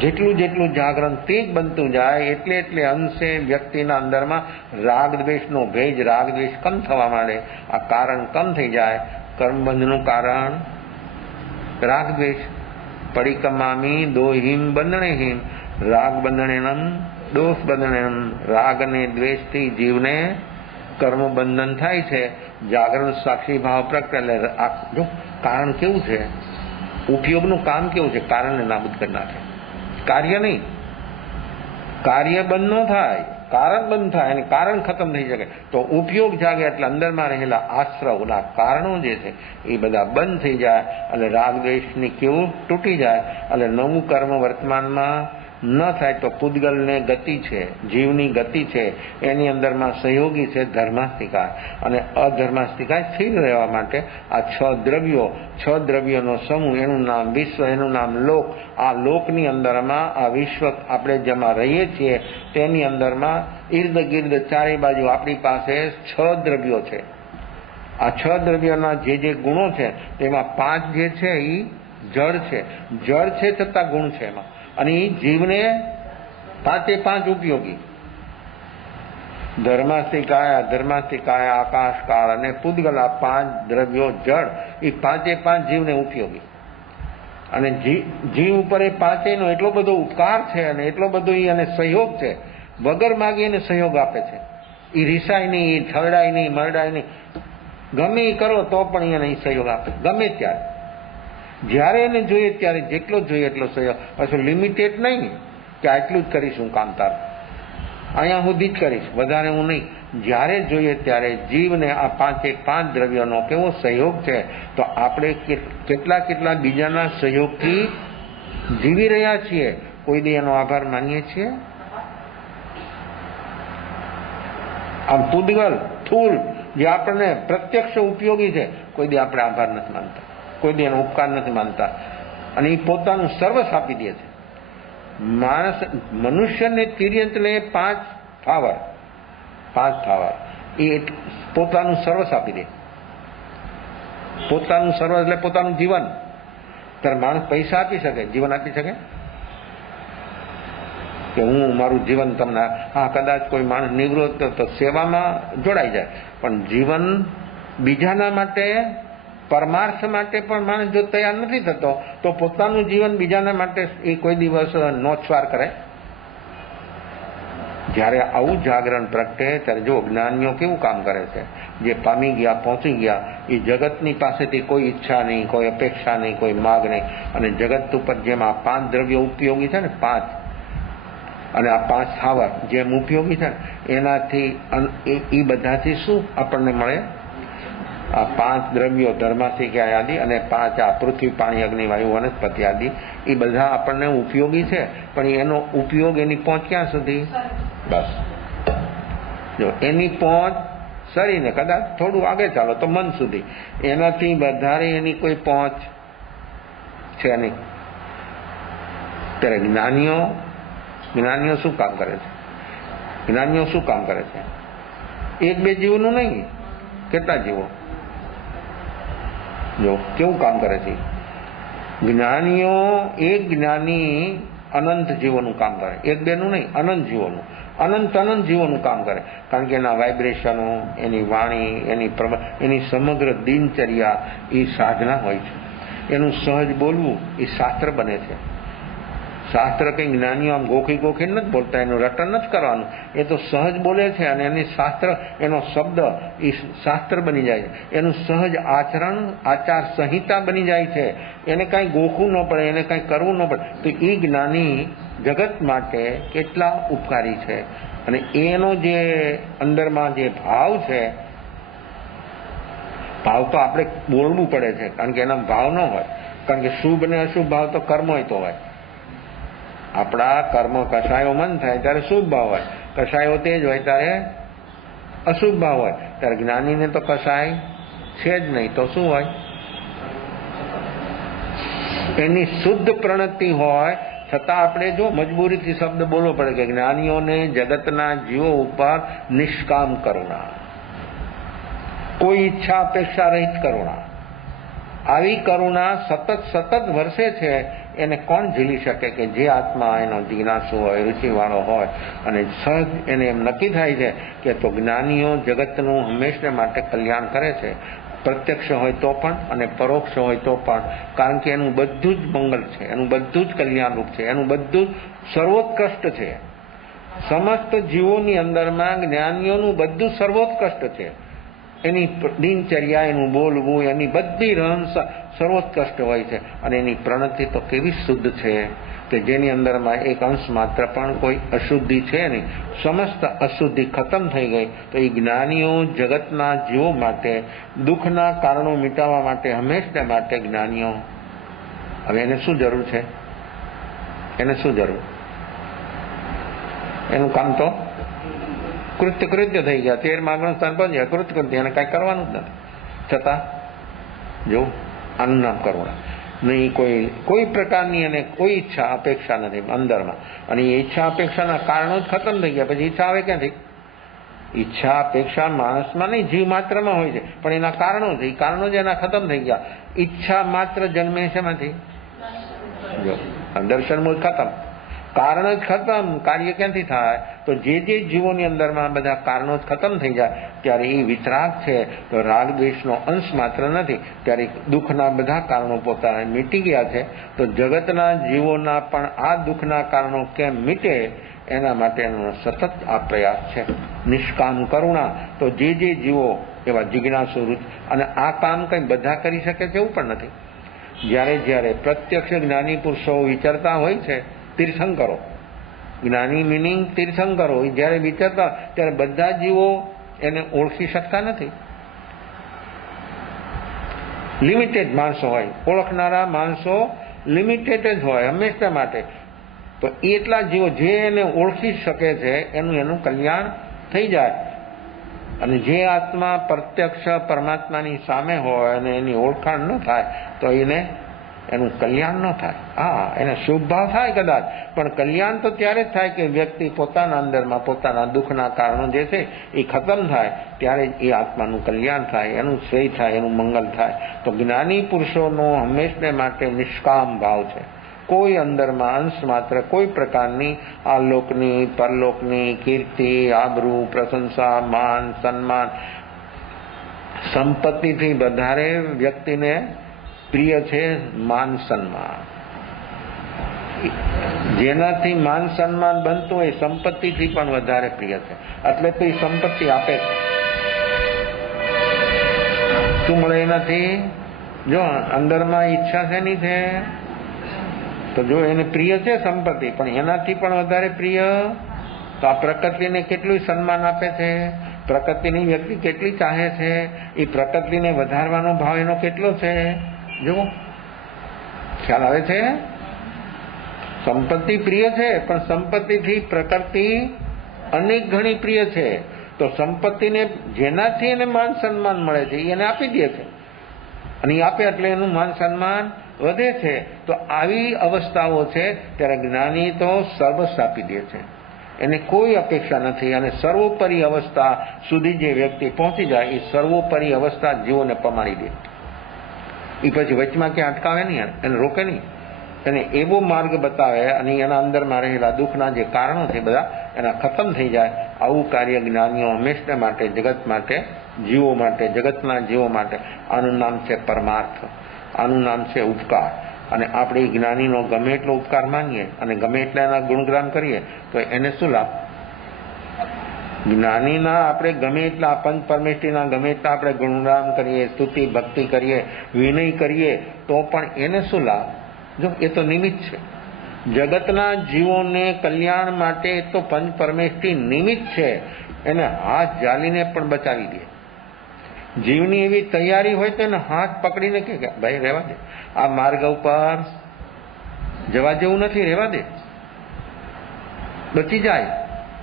જેટલું જેટલું જાગરણ તે જ બનતું જાય એટલે એટલે અંશે વ્યક્તિના અંદરમાં રાગ દ્વેષનો ભેજ, રાગ દ્વેષ કમ થવા માંડે. આ કારણ કમ થઈ જાય. કર્મબંધનું કારણ રાગ દ્વેષ. પડિકમામી દોહિમ બંધણેહિમ રાગ બંધણેનમ દોષ બંધણેનમ. રાગ અને દ્વેષથી જીવને કર્મ બંધન થાય છે. જાગરણ સાક્ષી ભાવ પ્રગટ એટલે જો કારણ કેવું છે, ઉપયોગનું કામ કેવું છે, કારણને નાબૂદ કરી નાખે. કાર્ય નહીં, કાર્ય બંધ ન થાય, કારણ બંધ થાય અને કારણ ખતમ થઈ શકે તો ઉપયોગ જાગે એટલે અંદરમાં રહેલા આશ્રવના કારણો જે છે એ બધા બંધ થઈ જાય અને રાગ દ્વેષની કેવું તૂટી જાય અને નવું કર્મ વર્તમાનમાં ન થાય તો પૂતગલને ગતિ છે, જીવની ગતિ છે, એની અંદરમાં સહયોગી છે ધર્માસ્તિકા. અને અધર્માસ્તિકા સ્થિર રહેવા માટે આ છ દ્રવ્યોનો સમૂહ, એનું નામ વિશ્વ, એનું નામ લોક. આ લોકની અંદરમાં આ વિશ્વ આપણે જેમાં રહીએ છીએ તેની અંદરમાં ઇર્દ ગિર્દ ચારે બાજુ આપણી પાસે 6 દ્રવ્યો છે. આ 6 દ્રવ્યોના જે ગુણો છે તેમાં 5 જે છે એ જળ છે. જળ છે છતાં ગુણ છે એમાં. અને એ જીવને 5 ઉપયોગી. ધર્માસ્તિકાય, અધર્માસ્તિકાય, આકાશ કાળ અને પૂતગલ, આ 5 દ્રવ્યો જળ, એ 5 જીવને ઉપયોગી. અને જીવ ઉપર એ 5નો એટલો બધો ઉપકાર છે અને એટલો બધો એને સહયોગ છે, વગર માગી એને સહયોગ આપે છે. એ રીસાય નહીં, એ છરડાય નહીં, મરડાય નહીં, ગમે એ કરો તો પણ એને સહયોગ આપે ગમે ત્યારે. જ્યારે એને જોઈએ ત્યારે જેટલો જોઈએ એટલો સહયોગ. પાછું લિમિટેડ નહીં કે આટલું જ કરીશું કામ તાર, અહીંયા સુધી જ કરીશ, વધારે હું નહીં. જ્યારે જોઈએ ત્યારે જીવને આ 5 દ્રવ્યોનો કેવો સહયોગ છે. તો આપણે કેટલા બીજાના સહયોગથી જીવી રહ્યા છીએ. કોઈ દી એનો આભાર માનીએ છીએ? આમ પૂતગલ, થૂલ જે આપણને પ્રત્યક્ષ ઉપયોગી છે, કોઈ દી આપણે આભાર નથી માનતા, કોઈ દી એનો ઉપકાર નથી માનતા. અને એ પોતાનું સર્વસ્વ આપી દે છે. મનુષ્યને તિર્યંતને 5 ફાવર એ પોતાનું સર્વસ્વ આપી દે. પોતાનું સર્વ એટલે પોતાનું જીવન. ત્યારે માણસ પૈસા આપી શકે, જીવન આપી શકે કે હું મારું જીવન તમને? હા, કદાચ કોઈ માણસ નિવૃત્ત તો સેવામાં જોડાઈ જાય, પણ જીવન બીજાના માટે, પરમાર્થ માટે પણ માણસ જો તૈયાર નથી થતો તો પોતાનું જીવન બીજાના માટે એ કોઈ દિવસ નોછવાર કરે. જ્યારે આવું જાગરણ પ્રગટે ત્યારે જો જ્ઞાનીઓ કેવું કામ કરે છે, જે પામી ગયા, પહોંચી ગયા, એ જગતની પાસેથી કોઈ ઈચ્છા નહીં, કોઈ અપેક્ષા નહીં, કોઈ માગ નહીં. અને જગત ઉપર જેમ આ 5 દ્રવ્યો ઉપયોગી છે ને, 5, અને આ 5 સ્થાવર જેમ ઉપયોગી છે ને, એનાથી એ બધાથી શું આપણને મળે? આ 5 દ્રવ્યો ધર્માસ્તિકાય આદિ અને 5 આ પૃથ્વી, પાણી, અગ્નિ, વાયુ, વનસ્પતિ આદિ, એ બધા આપણને ઉપયોગી છે. પણ એનો ઉપયોગ, એની પહોંચ ક્યાં સુધી? બસ જો એની પહોંચ સરીને કદાચ થોડું આગળ ચાલો તો મન સુધી, એનાથી વધારે એની કોઈ પહોંચ છે નહીં. ત્યારે જ્ઞાનીઓ શું કામ કરે છે? જ્ઞાનીઓ શું કામ કરે છે? 1-2 જીવનું નહીં, કેટલા જીવો? જો કેવું કામ કરે છે જ્ઞાનીઓ. એક જ્ઞાની અનંત જીવોનું કામ કરે, 1-2 નું નહીં, અનંત જીવોનું, અનંત જીવોનું કામ કરે. કારણ કે એના વાઇબ્રેશનો, એની વાણી, એની સમગ્ર દિનચર્યા એ સાધના હોય છે. એનું સહજ બોલવું એ શાસ્ત્ર બને છે. શાસ્ત્ર કંઈ જ્ઞાનીઓ આમ ગોખી નથી બોલતા, એનું રટન નથી કરવાનું, એ તો સહજ બોલે છે. અને એની શાસ્ત્ર, એનો શબ્દ એ શાસ્ત્ર બની જાય છે. એનું સહજ આચરણ, આચાર સંહિતા બની જાય છે. એને કાંઈ ગોખવું ન પડે, એને કાંઈ કરવું ન પડે. તો એ જ્ઞાની જગત માટે કેટલા ઉપકારી છે. અને એનો જે અંદરમાં જે ભાવ છે, ભાવ તો આપણે બોલવું પડે છે, કારણ કે એના ભાવ ન હોય. કારણ કે શુભ ને અશુભ ભાવ તો કર્મ હોય તો હોય. આપણા કર્મ કસાયો મન થાય ત્યારે શુભ ભાવ હોય, કસાયો તેજ હોય ત્યારે અશુભ ભાવ હોય. ત્યારે જ્ઞાનીને તો કસાય છે જ નહીં, તો શું હોય? એની શુદ્ધ પ્રણતિ હોય છતાં આપણે જો મજબૂરીથી શબ્દ બોલવો પડે કે જ્ઞાનીઓને જગતના જીવો ઉપર નિષ્કામ કરુણા, કોઈ ઈચ્છા અપેક્ષા રહિત કરુણા. આવી કરુણા સતત વર્ષે છે. એને કોણ ઝીલી શકે કે જે આત્મા એનો જિજ્ઞાસુ હોય, રુચિવાળો હોય અને સહજ એને એમ નક્કી થાય છે કે તો જ્ઞાનીઓ જગતનું હંમેશને માટે કલ્યાણ કરે છે, પ્રત્યક્ષ હોય તો પણ અને પરોક્ષ હોય તો પણ, કારણ કે એનું બધું જ મંગળ છે, એનું બધું જ કલ્યાણરૂપ છે, એનું બધું જ સર્વોત્કૃષ્ટ છે. સમસ્ત જીવોની અંદરમાં જ્ઞાનીઓનું બધું સર્વોત્કૃષ્ટ છે. એની દિનચર્યા, એનું બોલવું, એની બધી રહંસ સર્વોત્કૃષ્ટ હોય છે. અને એની પ્રણતિ તો કેવી શુદ્ધ છે કે જેની અંદરમાં એક અંશ માત્ર પણ કોઈ અશુદ્ધિ છે નહીં. સમસ્ત અશુદ્ધિ ખતમ થઈ ગઈ. તો એ જ્ઞાનીઓ જગતના જીવો માટે દુઃખના કારણો મિટાવવા માટે હંમેશને માટે જ્ઞાનીઓ, હવે એને શું જરૂર છે? એને શું જરૂર? એનું કામ તો કૃત્ય થઈ ગયા. 13મા આગળનું સ્થાન પહોંચ્યા, કૃત્ય એને કાંઈ કરવાનું જ નથી. છતાં જો આનું નામ કરુણા નહીં. કોઈ પ્રકારની એને કોઈ ઈચ્છા અપેક્ષા નથી અંદરમાં. અને એ ઈચ્છા અપેક્ષાના કારણો જ ખતમ થઈ ગયા. પછી ઈચ્છા આવે ક્યાંથી? ઈચ્છા અપેક્ષા માણસમાં નહીં, જીવ માત્રમાં હોય છે, પણ એના કારણો છે. એ કારણો જ એના ખતમ થઈ ગયા. ઈચ્છા માત્ર જન્મે શેમાંથી? જો દર્શન મૂળ ખતમ, કારણ જ ખતમ. કાર્ય ક્યાંથી થાય? તો જે જીવોની અંદરમાં બધા કારણો જ ખતમ થઈ જાય ત્યારે એ વિતરાગ છે. તો રાગ દ્વેષનો અંશ માત્ર નથી, ત્યારે દુઃખના બધા કારણો પોતાના મીટી ગયા છે. તો જગતના જીવોના પણ આ દુઃખના કારણો કેમ મીટે એના માટેનો સતત આ પ્રયાસ છે. નિષ્કામ કરુણા. તો જે જીવો એવા જિજ્ઞાસુ, અને આ કામ કંઈ બધા કરી શકે છે એવું પણ નથી. જ્યારે પ્રત્યક્ષ જ્ઞાની પુરુષો વિચારતા હોય છે, તીર્થંકરો, જ્ઞાની મિનિંગ તીર્થંકરો, જ્યારે વિચારતા ત્યારે બધા જીવો એને ઓળખી શકતા નથી. લિમિટેડ માણસો હોય, ઓળખનારા માણસો લિમિટેડ જ હોય હંમેશા માટે. તો એટલા જીવો જે એને ઓળખી શકે છે એનું કલ્યાણ થઈ જાય. અને જે આત્મા પ્રત્યક્ષ પરમાત્માની સામે હોય અને એની ઓળખાણ ન થાય તો એનું કલ્યાણ ન થાય. હા, એને શુભ ભાવ થાય કદાચ, પણ કલ્યાણ તો ત્યારે જ થાય કે વ્યક્તિ પોતાના અંદરમાં પોતાના દુઃખના કારણો જે છે એ ખતમ થાય, ત્યારે જ એ આત્માનું કલ્યાણ થાય, એનું શ્રેય થાય, એનું મંગલ થાય. તો જ્ઞાની પુરુષોનો હંમેશને માટે નિષ્કામ ભાવ છે. કોઈ અંદરમાં અંશ માત્ર કોઈ પ્રકારની આ લોકની પરલોકની કીર્તિ, આબરૂ, પ્રશંસા, માન, સન્માન, સંપત્તિથી વધારે વ્યક્તિને પ્રિય છે માન સન્માન. જેનાથી માન સન્માન બનતું હોય સંપત્તિથી પણ વધારે પ્રિય છે. એટલે તો એ સંપત્તિ આપે છે. શું મળે એનાથી? જો અંદરમાં ઈચ્છા શેની છે? તો જો એને પ્રિય છે સંપત્તિ, પણ એનાથી પણ વધારે પ્રિય તો આ પ્રકૃતિને કેટલું સન્માન આપે છે, પ્રકૃતિની વ્યક્તિ કેટલી ચાહે છે, એ પ્રકૃતિને વધારવાનો ભાવ એનો કેટલો છે. જો ખ્યાલ આવે છે? સંપત્તિ પ્રિય છે, પણ સંપત્તિથી પ્રકૃતિ અનેક ગણી પ્રિય છે. તો સંપત્તિને જેનાથી એને માન સન્માન મળે છે એને આપી દે છે, અને એ આપે એટલે એનું માન સન્માન વધે છે. તો આવી અવસ્થાઓ છે ત્યારે જ્ઞાની તો સર્વસ્વ આપી દે છે, એને કોઈ અપેક્ષા નથી. અને સર્વોપરી અવસ્થા સુધી જે વ્યક્તિ પહોંચી જાય એ સર્વોપરી અવસ્થા જીવોને પમાડી દે. એ પછી વચમાં ક્યાં અટકાવે નહીં, એને રોકે નહીં, એને એવો માર્ગ બતાવે અને એના અંદરમાં રહેલા દુઃખના જે કારણો છે બધા એના ખતમ થઈ જાય. આવું કાર્ય જ્ઞાનીઓ હંમેશા માટે, જગત માટે, જીવો માટે, જગતના જીવો માટે, આનું નામ છે પરમાર્થ, આનું નામ છે ઉપકાર. અને આપણે જ્ઞાનીનો ગમે એટલો ઉપકાર માનીએ અને ગમે એટલા એના ગુણગાન કરીએ તો એને શું લાભ? જ્ઞાનીના આપણે ગમે એટલા પંચ પરમેષ્ઠીના ગમે એટલા આપણે ગુણગાન કરીએ, સ્તુતિ ભક્તિ કરીએ, વિનય કરીએ તો પણ એને શું લાભ? જો એ તો નિમિત્ત છે. જગતના જીવોને કલ્યાણ માટે તો પંચ પરમેષ્ઠી નિમિત્ત છે, એને હાથ ઝાલીને પણ બચાવી દે. જીવની એવી તૈયારી હોય તો એને હાથ પકડીને કે ભાઈ રહેવા દે, આ માર્ગ ઉપર જવા જેવું નથી, રહેવા દે, બચી જાય,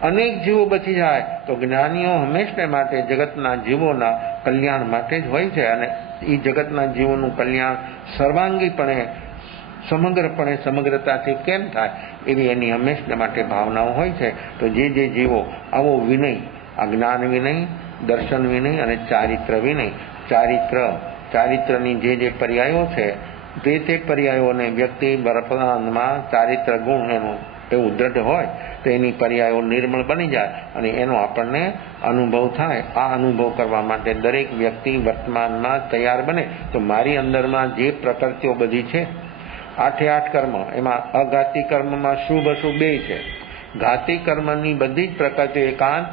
અનેક જીવો બચી જાય. તો જ્ઞાનીઓ હંમેશા માટે જગતના જીવોના કલ્યાણ માટે જ હોય છે. અને એ જગતના જીવોનું કલ્યાણ સર્વાંગીપણે સમગ્રપણે સમગ્રતાથી કેમ થાય એવી એની હંમેશા માટે ભાવનાઓ હોય છે. તો જે જીવો આવો વિનય, આ જ્ઞાન વિનય, દર્શન વિનય અને ચારિત્ર વિનય, ચારિત્રની જે પર્યાયો છે તે પર્યાયોને વ્યક્તિ વર્તમાનમાં ચારિત્ર ગુણ એનું એવું દ્રઢ હોય તો એની પર્યાયો નિર્મળ બની જાય અને એનો આપણને અનુભવ થાય. આ અનુભવ કરવા માટે દરેક વ્યક્તિ વર્તમાનમાં તૈયાર બને. તો મારી અંદરમાં જે પ્રકૃતિઓ બધી છે, 8 કર્મ, એમાં અઘાતી કર્મમાં શુભ અશુભ બે છે. ઘાતી કર્મની બધી જ પ્રકૃતિઓ એકાંત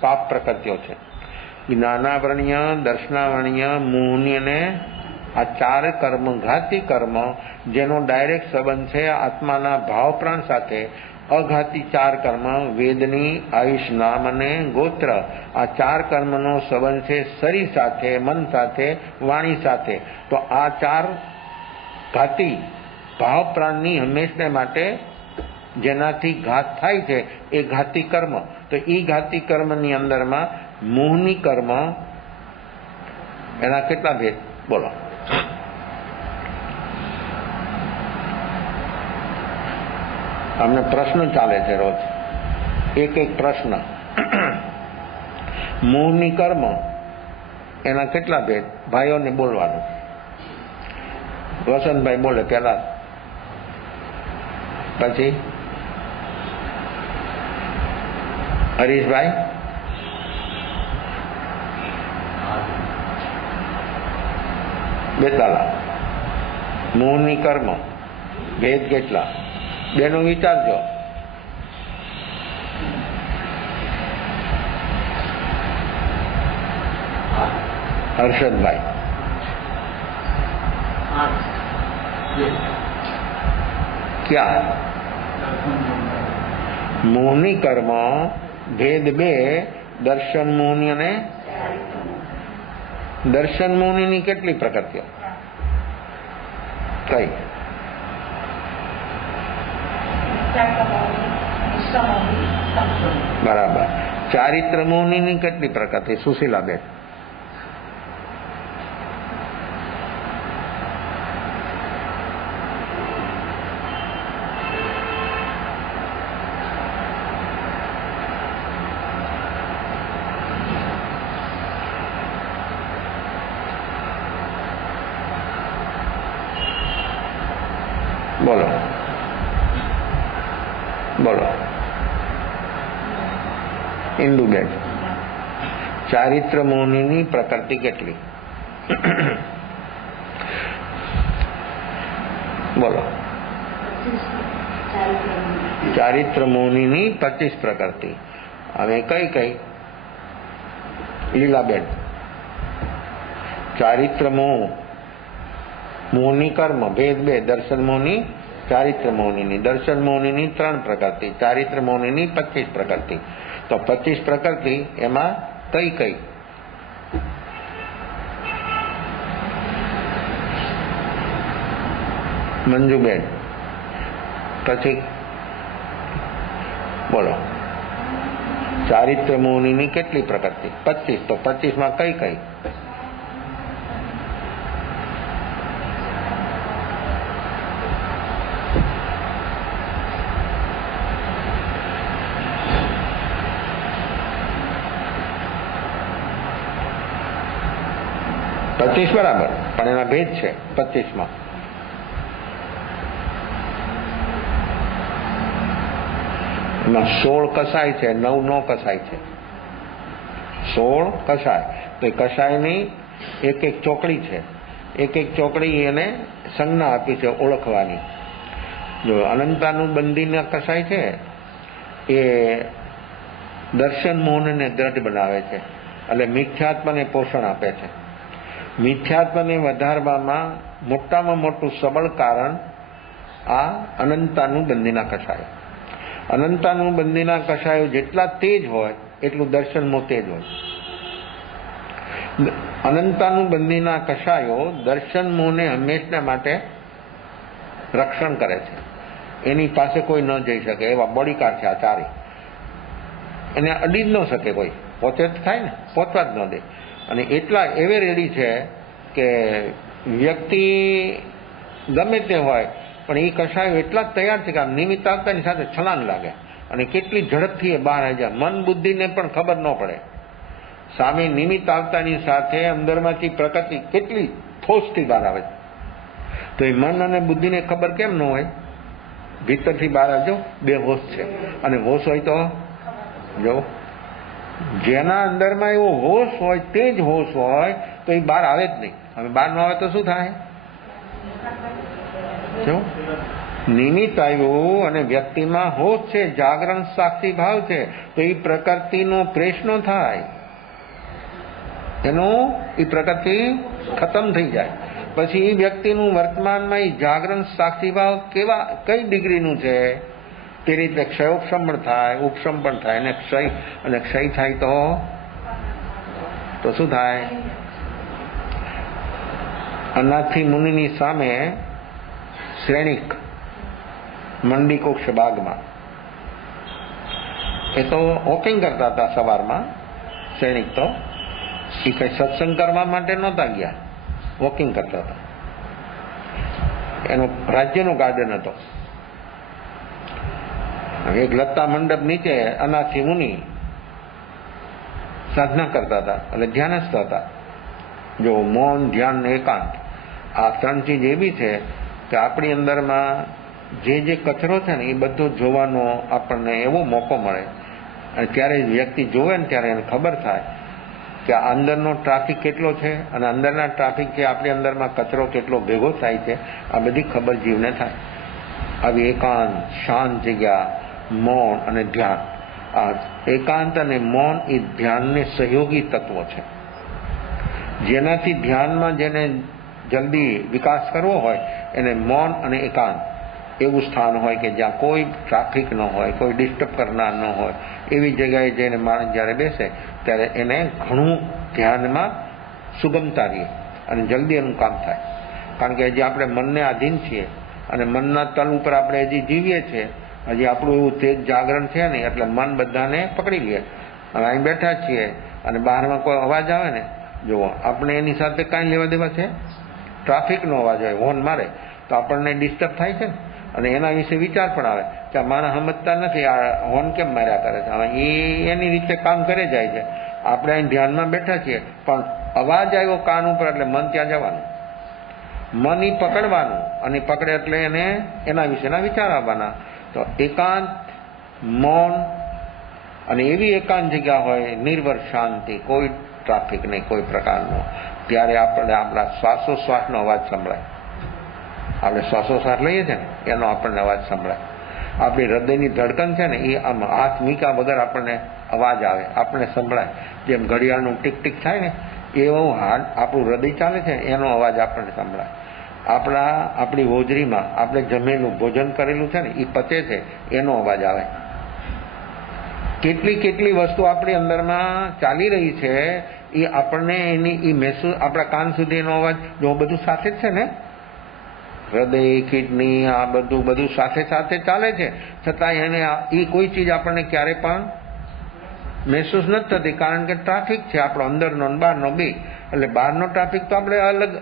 પાપ પ્રકૃતિઓ છે. જ્ઞાનાવરણીય, દર્શનાવરણીય, મોહની અને આ 4 કર્મ ઘાતી કર્મ, જેનો ડાયરેક્ટ સંબંધ છે આત્માના ભાવ પ્રાણ સાથે. અઘાતી 4 કર્મ વેદની, આયુષ, નામ અને ગોત્ર, આ 4 કર્મનો સંબંધ છે શરીર સાથે, મન સાથે, વાણી સાથે. તો આ 4 ઘાતી ભાવ પ્રાણની હંમેશા માટે જેનાથી ઘાત થાય છે એ ઘાતી કર્મ. તો એ ઘાતી કર્મની અંદરમાં મોહની કર્મ, એના કેટલા ભેદ બોલો? અમને પ્રશ્ન ચાલે છે રોજ, એક પ્રશ્ન. મોહની કર્મ એના કેટલા ભેદ? ભાઈઓને બોલવાનું. વસંતભાઈ બોલે પેલા, પછી હરીશભાઈ, બેતાલા. મોહની કર્મ ભેદ કેટલા? બેનો વિચારજો. હર્ષદભાઈ, ક્યાં? મોહની કર્મ ભેદ 2, દર્શન મોહની અને દર્શન મોહની કેટલી પ્રકૃતિઓ? કઈ? બરાબર. ચારિત્ર મોહની કેટલી પ્રકૃતિ? સુશીલાબેન. બોલો બોલો. ઇન્દુબેન, ચારિત્ર મોહની પ્રકૃતિ કેટલી? બોલો. ચારિત્ર મોહની 25 પ્રકૃતિ. હવે કઈ? લીલાબેન, ચારિત્ર મોહ, મોહની કર્મ ભેદ 2, દર્શન મોહની, ચારિત્ર મોહની. દર્શન મોહની 3 પ્રકૃતિ, ચારિત્ર મોહની 25 પ્રકૃતિ. તો 25 પ્રકૃતિ એમાં કઈ? મંજુબેન, પછી બોલો. ચારિત્ર મોહની કેટલી પ્રકૃતિ? 25. તો 25 માં કઈ? બરાબર, પણ એના ભેદ છે 25 માં. એમાં 16 કસાય છે, 9 નો કસાય છે. 16 કસાય. તો એ કસાયની એક ચોકડી છે. એક ચોકડી એને સંજ્ઞા આપી છે ઓળખવાની. જો અનંતાનું બંદીના કસાય છે એ દર્શન મોહનને દ્રઢ બનાવે છે, એટલે મિથ્યાત્મને પોષણ આપે છે. મિથ્યાત્મને વધારવામાં મોટામાં મોટું સબળ કારણ આ અનંતાનું બંદીના કષાયો. અનંતાનું બંદીના કષાયો જેટલા તેજ હોય એટલું દર્શન મોહ તેજ હોય. અનંતાનું બંદીના કષાયો દર્શન મોહને હંમેશા માટે રક્ષણ કરે છે. એની પાસે કોઈ ન જઈ શકે એવા બોડીગાર્ડ છે આ ચારે. એને અડી જ ન શકે કોઈ, પોતે જ થાય ને, પહોંચવા જ ન દે. અને એટલા એવે રેડી છે કે વ્યક્તિ ગમે તે હોય પણ એ કષાયો એટલા જ તૈયાર છે કે આમ નિમિત્ત આવતાની સાથે છલાંગ લાગે અને કેટલી ઝડપથી એ બહાર આવી જાય, મન બુદ્ધિને પણ ખબર ન પડે. સામે નિમિત્ત આવતાની સાથે અંદરમાંથી પ્રકૃતિ કેટલી ફોર્સથી બહાર આવે છે, તો એ મન અને બુદ્ધિને ખબર કેમ ન હોય? ભીતરથી બહાર આવજો, બે હોશ છે, અને હોશ હોય તો જો જેના અંદરમાં એવો હોશ હોય તે જ હોશ હોય તો એ બહાર આવે જ નહીં. હવે બહાર ન આવે તો શું થાય? જો નિમિત્ત આવ્યું અને વ્યક્તિમાં હોશ છે, જાગરણ સાક્ષી ભાવ છે, તો એ પ્રકૃતિનો પ્રેસ ન થાય, એનું એ પ્રકૃતિ ખતમ થઈ જાય. પછી એ વ્યક્તિનું વર્તમાનમાં એ જાગરણ સાક્ષી ભાવ કઈ ડિગ્રીનું છે તે રીતે ક્ષયોપશમ પણ થાય, ઉપશમ પણ થાય, અને ક્ષય થાય તો શું થાય? અનાથી મુનિની સામે શ્રેણિક મંડીકોક્ષ બાગમાં એ તો વોકિંગ કરતા હતા સવારમાં. શ્રેણિક તો એ કઈ સત્સંગ કરવા માટે નહોતા ગયા, વોકિંગ કરતા હતા. એનો રાજ્યનો ગાર્ડન હતો. એક લતા મંડપ નીચે અનાથી મુનિ સાધના કરતા હતા, એટલે ધ્યાનસ્થ હતા. જો મૌન, ધ્યાન ને એકાંત, આ ત્રણ ચીજ એવી છે કે આપણી અંદરમાં જે કચરો છે ને એ બધો જોવાનો આપણને એવો મોકો મળે. અને ત્યારે વ્યક્તિ જોવે ને ત્યારે એને ખબર થાય કે અંદરનો ટ્રાફિક કેટલો છે અને અંદરના ટ્રાફિક છે, આપણી અંદરમાં કચરો કેટલો ભેગો થાય છે, આ બધી ખબર જીવને થાય. આવી એકાંત, શાંત જગ્યા, મૌન અને ધ્યાન, આ એકાંત અને મૌન એ ધ્યાનને સહયોગી તત્વો છે. જેનાથી ધ્યાનમાં જેને જલ્દી વિકાસ કરવો હોય એને મૌન અને એકાંત એવું સ્થાન હોય કે જ્યાં કોઈ ટ્રાફિક ન હોય, કોઈ ડિસ્ટર્બ કરનાર ન હોય, એવી જગ્યાએ જઈને માણસ જ્યારે બેસે ત્યારે એને ઘણું ધ્યાનમાં સુગમતા રહે અને જલ્દી એનું કામ થાય. કારણ કે હજી આપણે મનને આધીન છીએ અને મનના તલ ઉપર આપણે હજી જીવીએ છીએ, હજી આપણું એવું તેજ જાગરણ છે નહીં, એટલે મન બધાને પકડી લે. હવે અહીં બેઠા છીએ અને બહારમાં કોઈ અવાજ આવે ને, જુઓ આપણે એની સાથે કાંઈ લેવા દેવા છે? ટ્રાફિકનો અવાજ હોય, હોર્ન મારે તો આપણને ડિસ્ટર્બ થાય છે ને, અને એના વિશે વિચાર પણ આવે કે આ માણસ સમજતા નથી, આ હોર્ન કેમ માર્યા કરે છે. હવે એ એની રીતે કામ કરે જાય છે. આપણે અહીં ધ્યાનમાં બેઠા છીએ પણ અવાજ આવ્યો કાન ઉપર એટલે મન ત્યાં જવાનું, મન ઈ પકડવાનું, અને પકડે એટલે એને એના વિશેના વિચાર આવવાના. તો એકાંત, મૌન અને એવી એકાંત જગ્યા હોય, નિર્ભર શાંતિ, કોઈ ટ્રાફિક નહીં, કોઈ પ્રકારનો, ત્યારે આપણે આપણા શ્વાસોશ્વાસનો અવાજ સંભળાય. આપણે શ્વાસોશ્વાસ લઈએ છીએ ને એનો આપણને અવાજ સંભળાય. આપણી હૃદયની ધડકન છે ને એ આમ હાથ મીકા વગર આપણને અવાજ આવે, આપણને સંભળાય. જેમ ઘડિયાળનું ટીક ટીક થાય ને એવું આપણું હૃદય ચાલે છે એનો અવાજ આપણને સંભળાય. આપણી હોજરીમાં આપણે જમેલું ભોજન કરેલું છે ને એ પચે છે એનો અવાજ આવે. કેટલી વસ્તુ આપણી અંદરમાં ચાલી રહી છે એ આપણને એની એ મહેસૂસ, આપણા કાન સુધી એનો અવાજ, જો બધું સાથે જ છે ને, હૃદય, કિડની, આ બધું સાથે ચાલે છે, છતાં એને એ કોઈ ચીજ આપણને ક્યારે પણ મહેસૂસ નથી થતી, કારણ કે ટ્રાફિક છે આપણો અંદરનો અને બહારનો બે. એટલે બહારનો ટ્રાફિક તો આપણે અલગ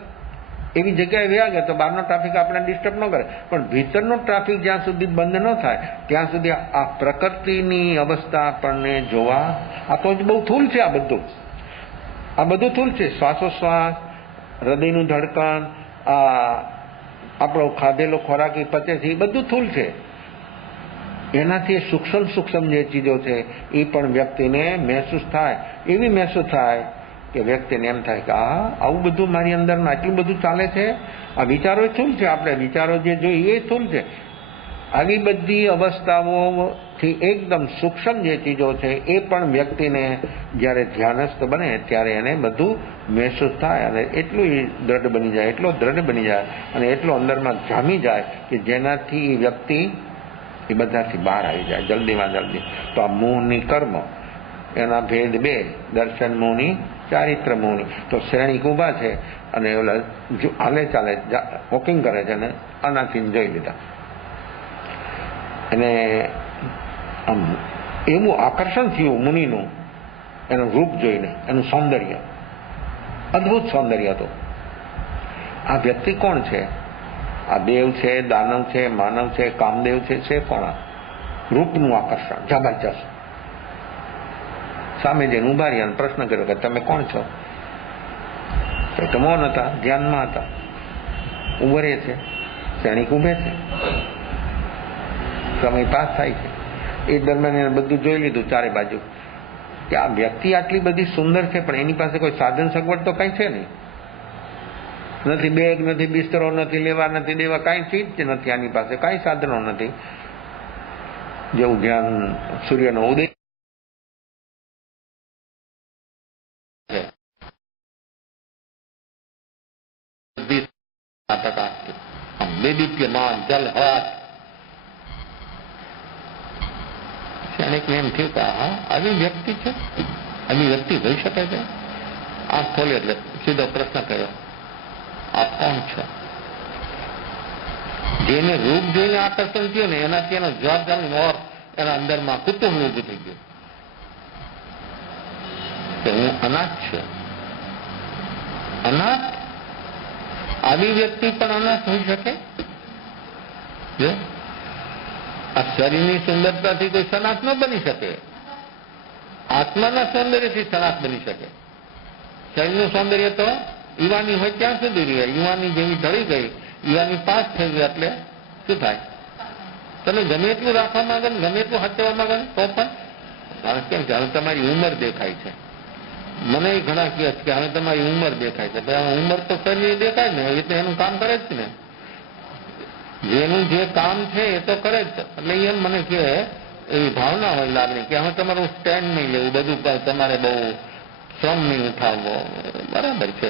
એવી જગ્યાએ વ્યા ગયા તો બહારનો ટ્રાફિક આપણે ડિસ્ટર્બ ન કરે, પણ ભીતરનો ટ્રાફિક જ્યાં સુધી બંધ ન થાય ત્યાં સુધી આ પ્રકૃતિની અવસ્થા આપણને જોવા, આ તો જ બહુ થૂલ છે. આ બધું થૂલ છે. શ્વાસોશ્વાસ, હૃદયનું ધડકન, આ આપણો ખાધેલો ખોરાક એ પચે છે, એ બધું થૂલ છે. એનાથી સૂક્ષ્મ જે ચીજો છે એ પણ વ્યક્તિને મહેસૂસ થાય. એવી મહેસૂસ થાય કે વ્યક્તિને એમ થાય કે આવું બધું મારી અંદરમાં આટલું બધું ચાલે છે. આ વિચારો થૂલ છે, આપણે વિચારો જે જોઈએ એ થૂલ છે. આવી બધી અવસ્થાઓથી એકદમ સૂક્ષ્મ જે ચીજો છે એ પણ વ્યક્તિને જ્યારે ધ્યાનસ્થ બને ત્યારે એને બધું મહેસૂસ થાય અને એટલું દ્રઢ બની જાય, એટલો દ્રઢ બની જાય અને એટલો અંદરમાં જામી જાય કે જેનાથી એ વ્યક્તિ એ બધાથી બહાર આવી જાય જલ્દીમાં જલ્દી. તો આ મોહની કર્મ એના ભેદ બે, દર્શન મોહની, ચારિત્ર મોહની. તો શ્રેણિક ઊભા છે અને ઓલા હાલે ચાલે વોકિંગ કરે છે અને આનાથી જોઈ લીધા. અને આમ એવું આકર્ષણ થયું મુનિનું એનું રૂપ જોઈને, એનું સૌંદર્ય, અદ્ભુત સૌંદર્ય હતું. આ વ્યક્તિ કોણ છે? આ દેવ છે, દાનવ છે, માનવ છે, કામદેવ છે કોણ? રૂપનું આકર્ષણ જબરજસ્ત. સામે જઈને ઉભા રહ્યા પ્રશ્ન કર્યો કે તમે કોણ છો? તો મૌન હતા, ધ્યાનમાં હતા. ઉભરે છે, ક્ષણિક ઉભે છે, સમય પાસ થાય છે. એ દરમિયાન એને બધું જોઈ લીધું ચારે બાજુ કે આ વ્યક્તિ આટલી બધી સુંદર છે, પણ એની પાસે કોઈ સાધન સગવડ તો કઈ છે નહીં. નથી બેગ, નથી બિસ્તરો, નથી લેવા, નથી દેવા, કઈ ચીજ જ નથી આની પાસે, કઈ સાધનો નથી. જેવું ધ્યાન સૂર્યનો ઉદય દેદીપ્યમાન જલ હાથ. ક્ષણિકને એમ થયું કે હા આવી વ્યક્તિ છે, આવી વ્યક્તિ હોઈ શકે છે. આંખ ખોલી એટલે સીધો પ્રશ્ન કર્યો, આપ કોણ છો? જેને રૂપ જોઈને આકર્ષણ થયું ને એનાથી એનો જવાબ ઓર એના અંદરમાં કુતુહલ ઊભું થઈ ગયું કે હું અનાથ છું. અનાથ? આવી વ્યક્તિ પણ અનાથ હોઈ શકે? જો આ શરીરની સુંદરતાથી કોઈ સનાથ ન બની શકે, આત્માના સૌંદર્યથી સનાથ બની શકે. શરીરનું સૌંદર્ય તો યુવાની હોય ત્યાં સુધી રહે. યુવાની જેવી ઢળી ગઈ, યુવાની પાસ થઈ ગઈ એટલે શું થાય? તમે ગમે એટલું રાખવા માંગે ને ગમે એટલું હચવા માંગે તો પણ માણસ કેમ કે હવે તમારી ઉંમર દેખાય છે. મને ઘણા કહે છે કે હવે તમારી ઉંમર દેખાય છે. ઉંમર તો શરીર દેખાય ને, એટલે એનું કામ કરે જ ને. જેનું જે કામ છે એ તો કરે જ. એટલે એમ મને કહે એવી ભાવના હોય, લાગણી કે હવે તમારું સ્ટેન્ડ નહીં લેવું, બધું તમારે બહુ શ્રમ નહીં ઉઠાવવો. બરાબર છે,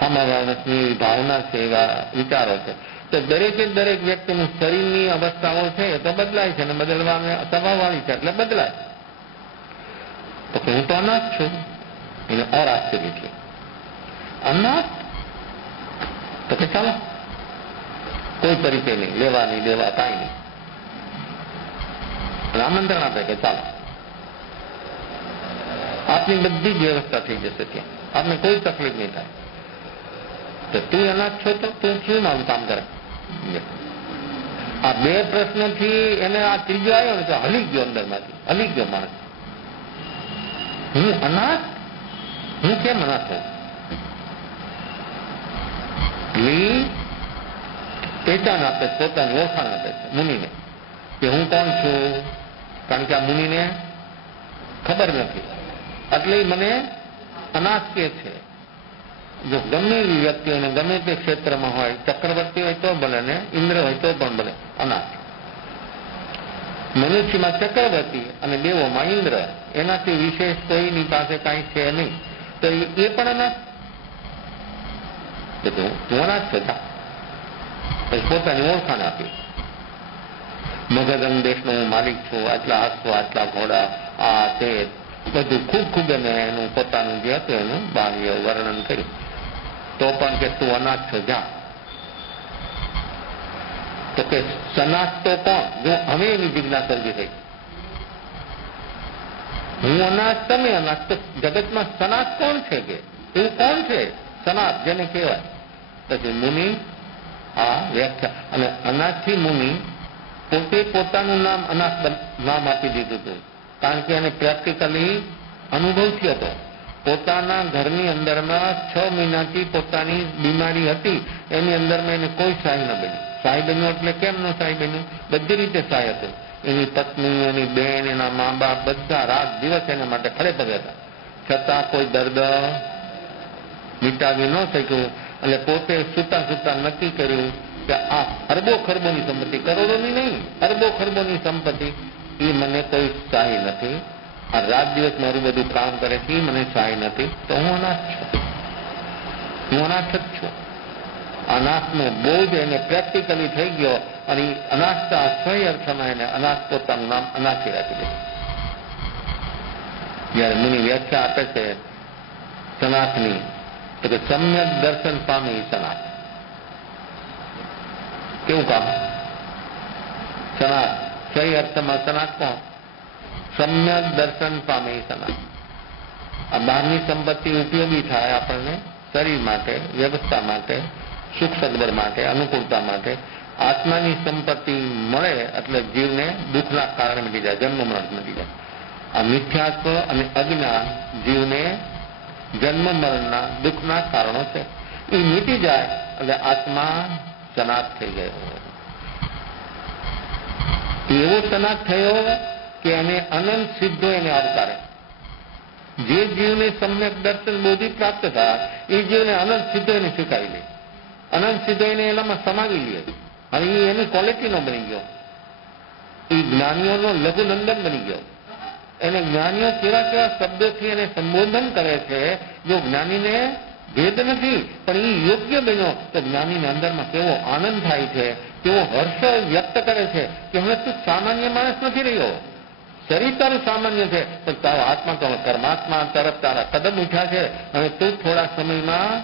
માણસની ભાવના છે, એવા વિચારો છે. તો દરેકે દરેક વ્યક્તિનું શરીરની અવસ્થાઓ છે એ તો બદલાય છે, અને બદલવા સ્વભાવવાળી છે એટલે બદલાય. તો હું તો અનાથ છું. એને ઓર આશ્ચર્ય છે, અનાથ? તો કે ચાલો કોઈ પરિચય નહીં, લેવા નહીં દેવા કાંઈ નહીં. આમંત્રણ આપે કે ચાલો આપની બધી જ વ્યવસ્થા થઈ જશે, ત્યાં આપને કોઈ તકલીફ નહીં થાય. તો તું અનાથ છો તો તું શું મારું કામ કરે? આ બે પ્રશ્નોથી એને આ ત્રીજો આવ્યો ને તો હલી ગયો, અંદરમાંથી હલી ગયો માણસ. હું અનાથ? હું કેમ અનાથ હોઉં? પહેચાન આપે, પોતાની ઓળખાણ આપે છે મુનિને કે હું કોણ છું. કારણ કે આ મુનિને ખબર નથી એટલે મને અનાથ કે છે. જો ગમે એવી વ્યક્તિ હોય ને ગમે તે ક્ષેત્રમાં હોય, ચક્રવર્તી હોય તો ભલે ને ઇન્દ્ર હોય તો પણ ભલે, અનાથ. મનુષ્યમાં ચક્રવર્તી અને દેવોમાં ઇન્દ્ર, એનાથી વિશેષ કોઈની પાસે કાંઈ છે નહીં. તો એ પણ અનાથ. હું અનાથ છું. પછી પોતાની ઓળખાણ આપી, મગધ દેશનો હું માલિક છું, આટલા હાથો, આટલા ઘોડા, આ તે બધું ખૂબ ખૂબ એને એનું પોતાનું જે હતું એનું બાહ્ય વર્ણન કર્યું. તો પણ કે તું અનાથ છો, જા. તો કે સનાથ તો કોણ? જો હવે એની જિજ્ઞાસા ઉભી થઈ, હું અનાથ, તમે અનાથ, તો જગતમાં સનાથ કોણ છે? કે એવું કોણ છે સનાથ જેને કહેવાય? પછી મુનિ આ વ્યાખ્યા, અને અનાથથી મુનિ પોતે પોતાનું નામ અનાથ નામ આપી દીધું હતું. કારણ કે એને પ્રેક્ટિકલી અનુભવ થયો હતો. પોતાના ઘરની અંદરમાં 6 મહિનાથી પોતાની બીમારી હતી, એની અંદરમાં એને કોઈ સહાય ન બન્યું. સહાય બન્યું એટલે કેમ ન સહાય બન્યું? બધી રીતે સહાય હતું. એની પત્ની, એની બેન, એના મા બાપ બધા રાત દિવસ એના માટે ખડે પગે હતા, છતાં કોઈ દર્દ મિટાવી ન શક્યું. એટલે પોતે સુતા સુતા નક્કી કર્યું કે આ અરબો ખરબોની સંપત્તિ, કરોડોની નહીં, અરબો ખરબોની સંપત્તિ, એ મને કોઈ સહાય નથી. આ રાત દિવસ મારું બધું કામ કરે છે, એ મને સહાય નથી. તો હું અનાથ છું, હું અનાથ જ છું. અનાથનો બોધ એને પ્રેક્ટિકલી થઈ ગયો, અને અનાથતા સહી અર્થમાં એને અનાથ પોતાનું નામ અનાથી રાખી દીધું. જયારે મુનિ વ્યાખ્યા આપે છે સનાથની, તો કે સમ્યક દર્શન પામી સનાથ. કેવું કામ? સનાથ સહી અર્થમાં સનાથ કોણ? સમ્યક દર્શન પામે સનાથ. આ બહારની સંપત્તિ ઉપયોગી થાય આપણને, શરીર માટે, વ્યવસ્થા માટે, સુખ સગવડ માટે, અનુકૂળતા માટે આત્માની સંપત્તિ મળે એટલે જીવને દુઃખના કારણે મટી જાય, જન્મ મરણ મટી જાય. આ મિથ્યાત્વ અને અજ્ઞાન જીવને જન્મ મરણના દુઃખના કારણો છે. એ મીટી જાય એટલે આત્મા સનાથ થઈ ગયો. એવો સનાથ થયો કે એને અનંત સિદ્ધો એને આવકારે. જે જીવને સમ્યક દર્શન બોધિ પ્રાપ્ત થાય એ જીવને અનંત સિદ્ધો એને સ્વીકારી લે, અનંત સિદ્ધો એને એનામાં સમાવી લે. હવે એ એની ક્વોલિટીનો બની ગયો, એ જ્ઞાનીઓનો લઘુનંદન બની ગયો. એને જ્ઞાનીઓ કેવા કેવા શબ્દોથી એને સંબોધન કરે છે. જો જ્ઞાનીને ભેદ નથી પણ એ યોગ્ય બન્યો તો જ્ઞાનીને અંદરમાં કેવો આનંદ થાય છે, કેવો હર્ષ વ્યક્ત કરે છે કે હવે તું સામાન્ય માણસ નથી રહ્યો, શરીર તારું સામાન્ય છે પણ તારો આત્મા તો પરમાત્મા તરફ તારા કદમ ઉઠ્યા છે. હવે તું થોડા સમયમાં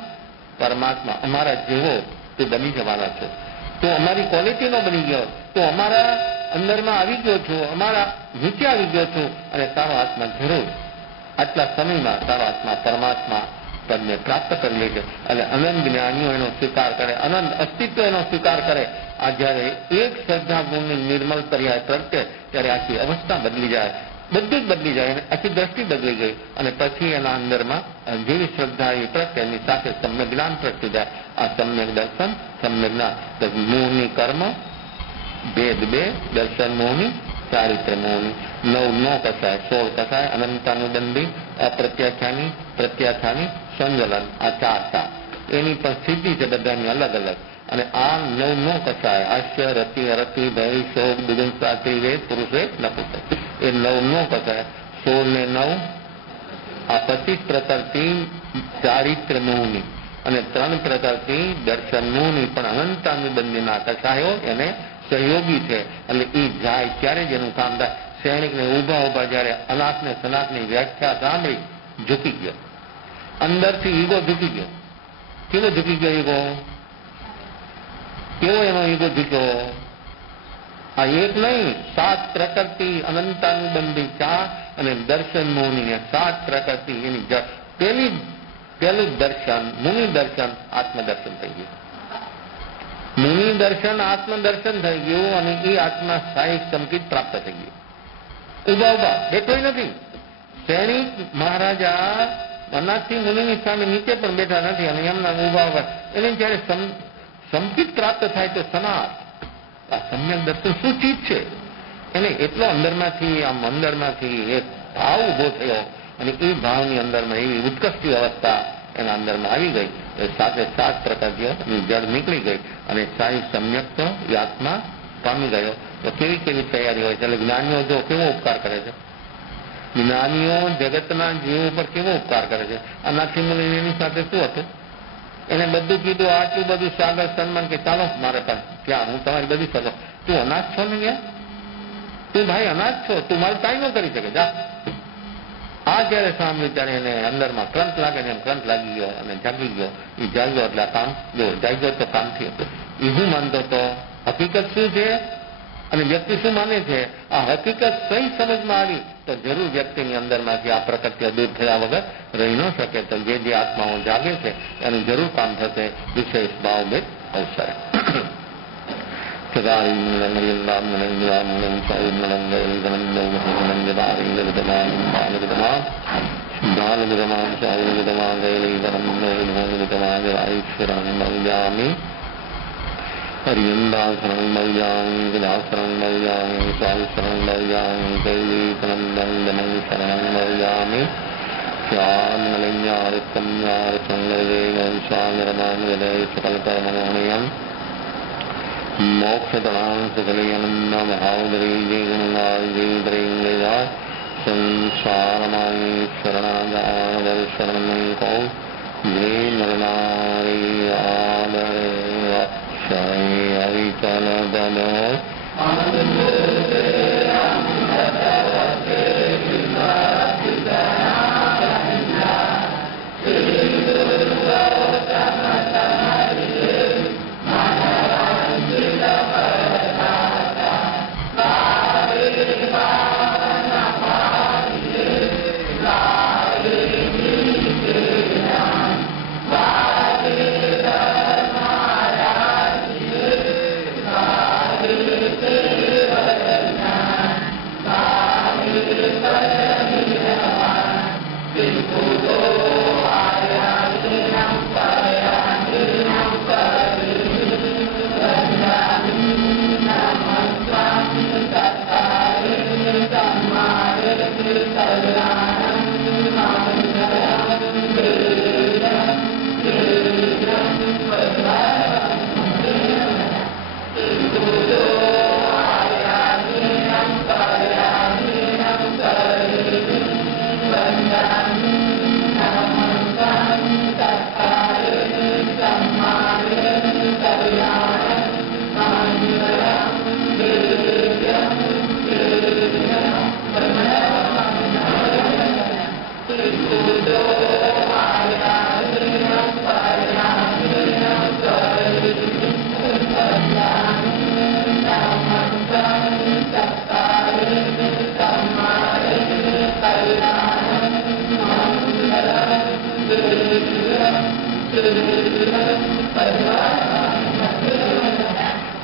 પરમાત્મા અમારા જેવો તું બની જવાના છો, તું અમારી ક્વોલિટીનો બની ગયો, તું અમારા અંદરમાં આવી ગયો છું, અમારા નીચે આવી ગયો છું અને તારો આત્મા જરૂર આટલા સમયમાં તારો આત્મા પરમાત્મા પદને પ્રાપ્ત કરી લે છે. અને અનંત જ્ઞાનીઓ એનો સ્વીકાર કરે, અનંત અસ્તિત્વ એનો સ્વીકાર કરે. આ જ્યારે એક શ્રદ્ધા ગુણની નિર્મલ પર્યાય પ્રગટે ત્યારે આખી અવસ્થા બદલી જાય, બધું જ બદલી જાય, આખી દ્રષ્ટિ બદલી ગઈ. અને પછી એના અંદરમાં જેવી શ્રદ્ધા એ પ્રગટે એની સાથે સમ્યક જ્ઞાન પ્રગટી જાય. આ સમ્યક દર્શન, સમ્યક જ્ઞાન, મોહની કર્મ ભેદ બે, દર્શન મોહની, ચારિત્ર મોહની, 9 કસાય, 16 કસાય, અનંતાનુબંધી, અપ્રત્યાખ્યાની, પ્રત્યાખ્યાની, સંજલન, આ 4 એની પણ સ્થિતિ છે બધાની અલગ અલગ. અને આ 9 કસાય હાસ્ય, રતિ, અરતિ, ભય, શોક, દુગંસા, ત્રિવેદ, પુરુષે નપુસક, એ 9 કસાય. 16 ને 9 આ 25 પ્રકૃતિ ચારિત્ર મોહની અને 3 પ્રકૃતિ દર્શન મોહની, પણ અનંતાનુબંધીના કસાયો એને સહયોગી છે. એટલે એ જાય ત્યારે જ એનું કામ થાય. સૈનિકને ઉભા જયારે અનાથને સનાથની વ્યાખ્યા સાંભળી ઝૂકી ગયો, અંદરથી ઈગો ઝૂકી ગયો. કેવો ઝૂકી ગયો ઈગો? કેવો એનો ઈગો ઝૂક્યો? આ એક નહીં, 7 પ્રકૃતિ અનંતાનુબંધી 4 અને દર્શન મોહની 7 પ્રકૃતિ એની પેલું દર્શન મુનિ દર્શન આત્મદર્શન થઈ ગયું. મુનિ દર્શન આત્મદર્શન થઈ ગયું અને એ આત્મા સ્થાયી સંકિત પ્રાપ્ત થઈ ગયું. ઉભા બેઠો નથી. સૈનિક મહારાજા અનાથથી મુનિની સામે નીચે પણ બેઠા નથી અને એમના ઉભા એને જયારે સંકિત પ્રાપ્ત થાય તો સનાથ આ સમ્યક દર્શન શું ચીજ છે એને એટલો અંદરમાંથી એક ભાવ ઉભો થયો અને એ ભાવની અંદરમાં એવી ઉત્કૃષ્ટ અવસ્થા એના અંદરમાં આવી ગઈ. એ સાથે 7 પ્રકારની જડ નીકળી ગઈ અને સારી સમ્યક તો એ આત્મા પામી ગયો. તો કેવી તૈયારી હોય છે. એટલે જ્ઞાનીઓ જો કેવો ઉપકાર કરે છે, જ્ઞાનીઓ જગતના જીવો પર કેવો ઉપકાર કરે છે. અનાથી મુનિ એની સાથે શું હતું? એને બધું કીધું, આટલું બધું સ્વાગત સન્માન કે ચાલો મારે પાસે ક્યાં હું તમારી બધી સગો, તું અનાથ છો ને ગયા, તું ભાઈ અનાથ છો, તું મારું કાંઈ ન કરી શકે, જા. આ જયારે સાંભળ્યું ત્યારે એને અંદરમાં ક્રંત લાગે ને એમ ક્રંત લાગી ગયો અને જાગી ગયો. એ જાગ્યો એટલે આ કામ જો જાગ્યો તો કામ થયું. એ હું માનતો તો હકીકત શું છે અને વ્યક્તિ શું માને છે, આ હકીકત સહી સમજમાં આવી તો જરૂર વ્યક્તિની અંદરમાંથી આ પ્રકૃતિઓ દૂર થયા વગર રહી ન શકે. તો જે આત્માઓ જાગે છે એનું જરૂર કામ થશે વિશેષ ભાવભેદ અવસરે. હરિયંદાસરણ મૌજામી વિલાસરણ મૌજામી સ્વાસરણ મૌજામી કૈલીસનંદન શરણ મૌજામી શ્યામલિંગારિકમયારસંગરેગંશાનિરમાન મોક્ષતણાં સકલયનંદમહાવદરી જય ગુણવાય જય દ્રૈંગા સંસારમાય શરણાગારદર્શનમય કૌ જય નરનારી આદરે ક્ષય અવિચલ બનો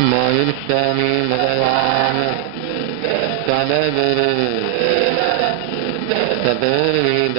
મહાવીર સ્વામી ભગવાન સદગુરુ સદોર્વિદ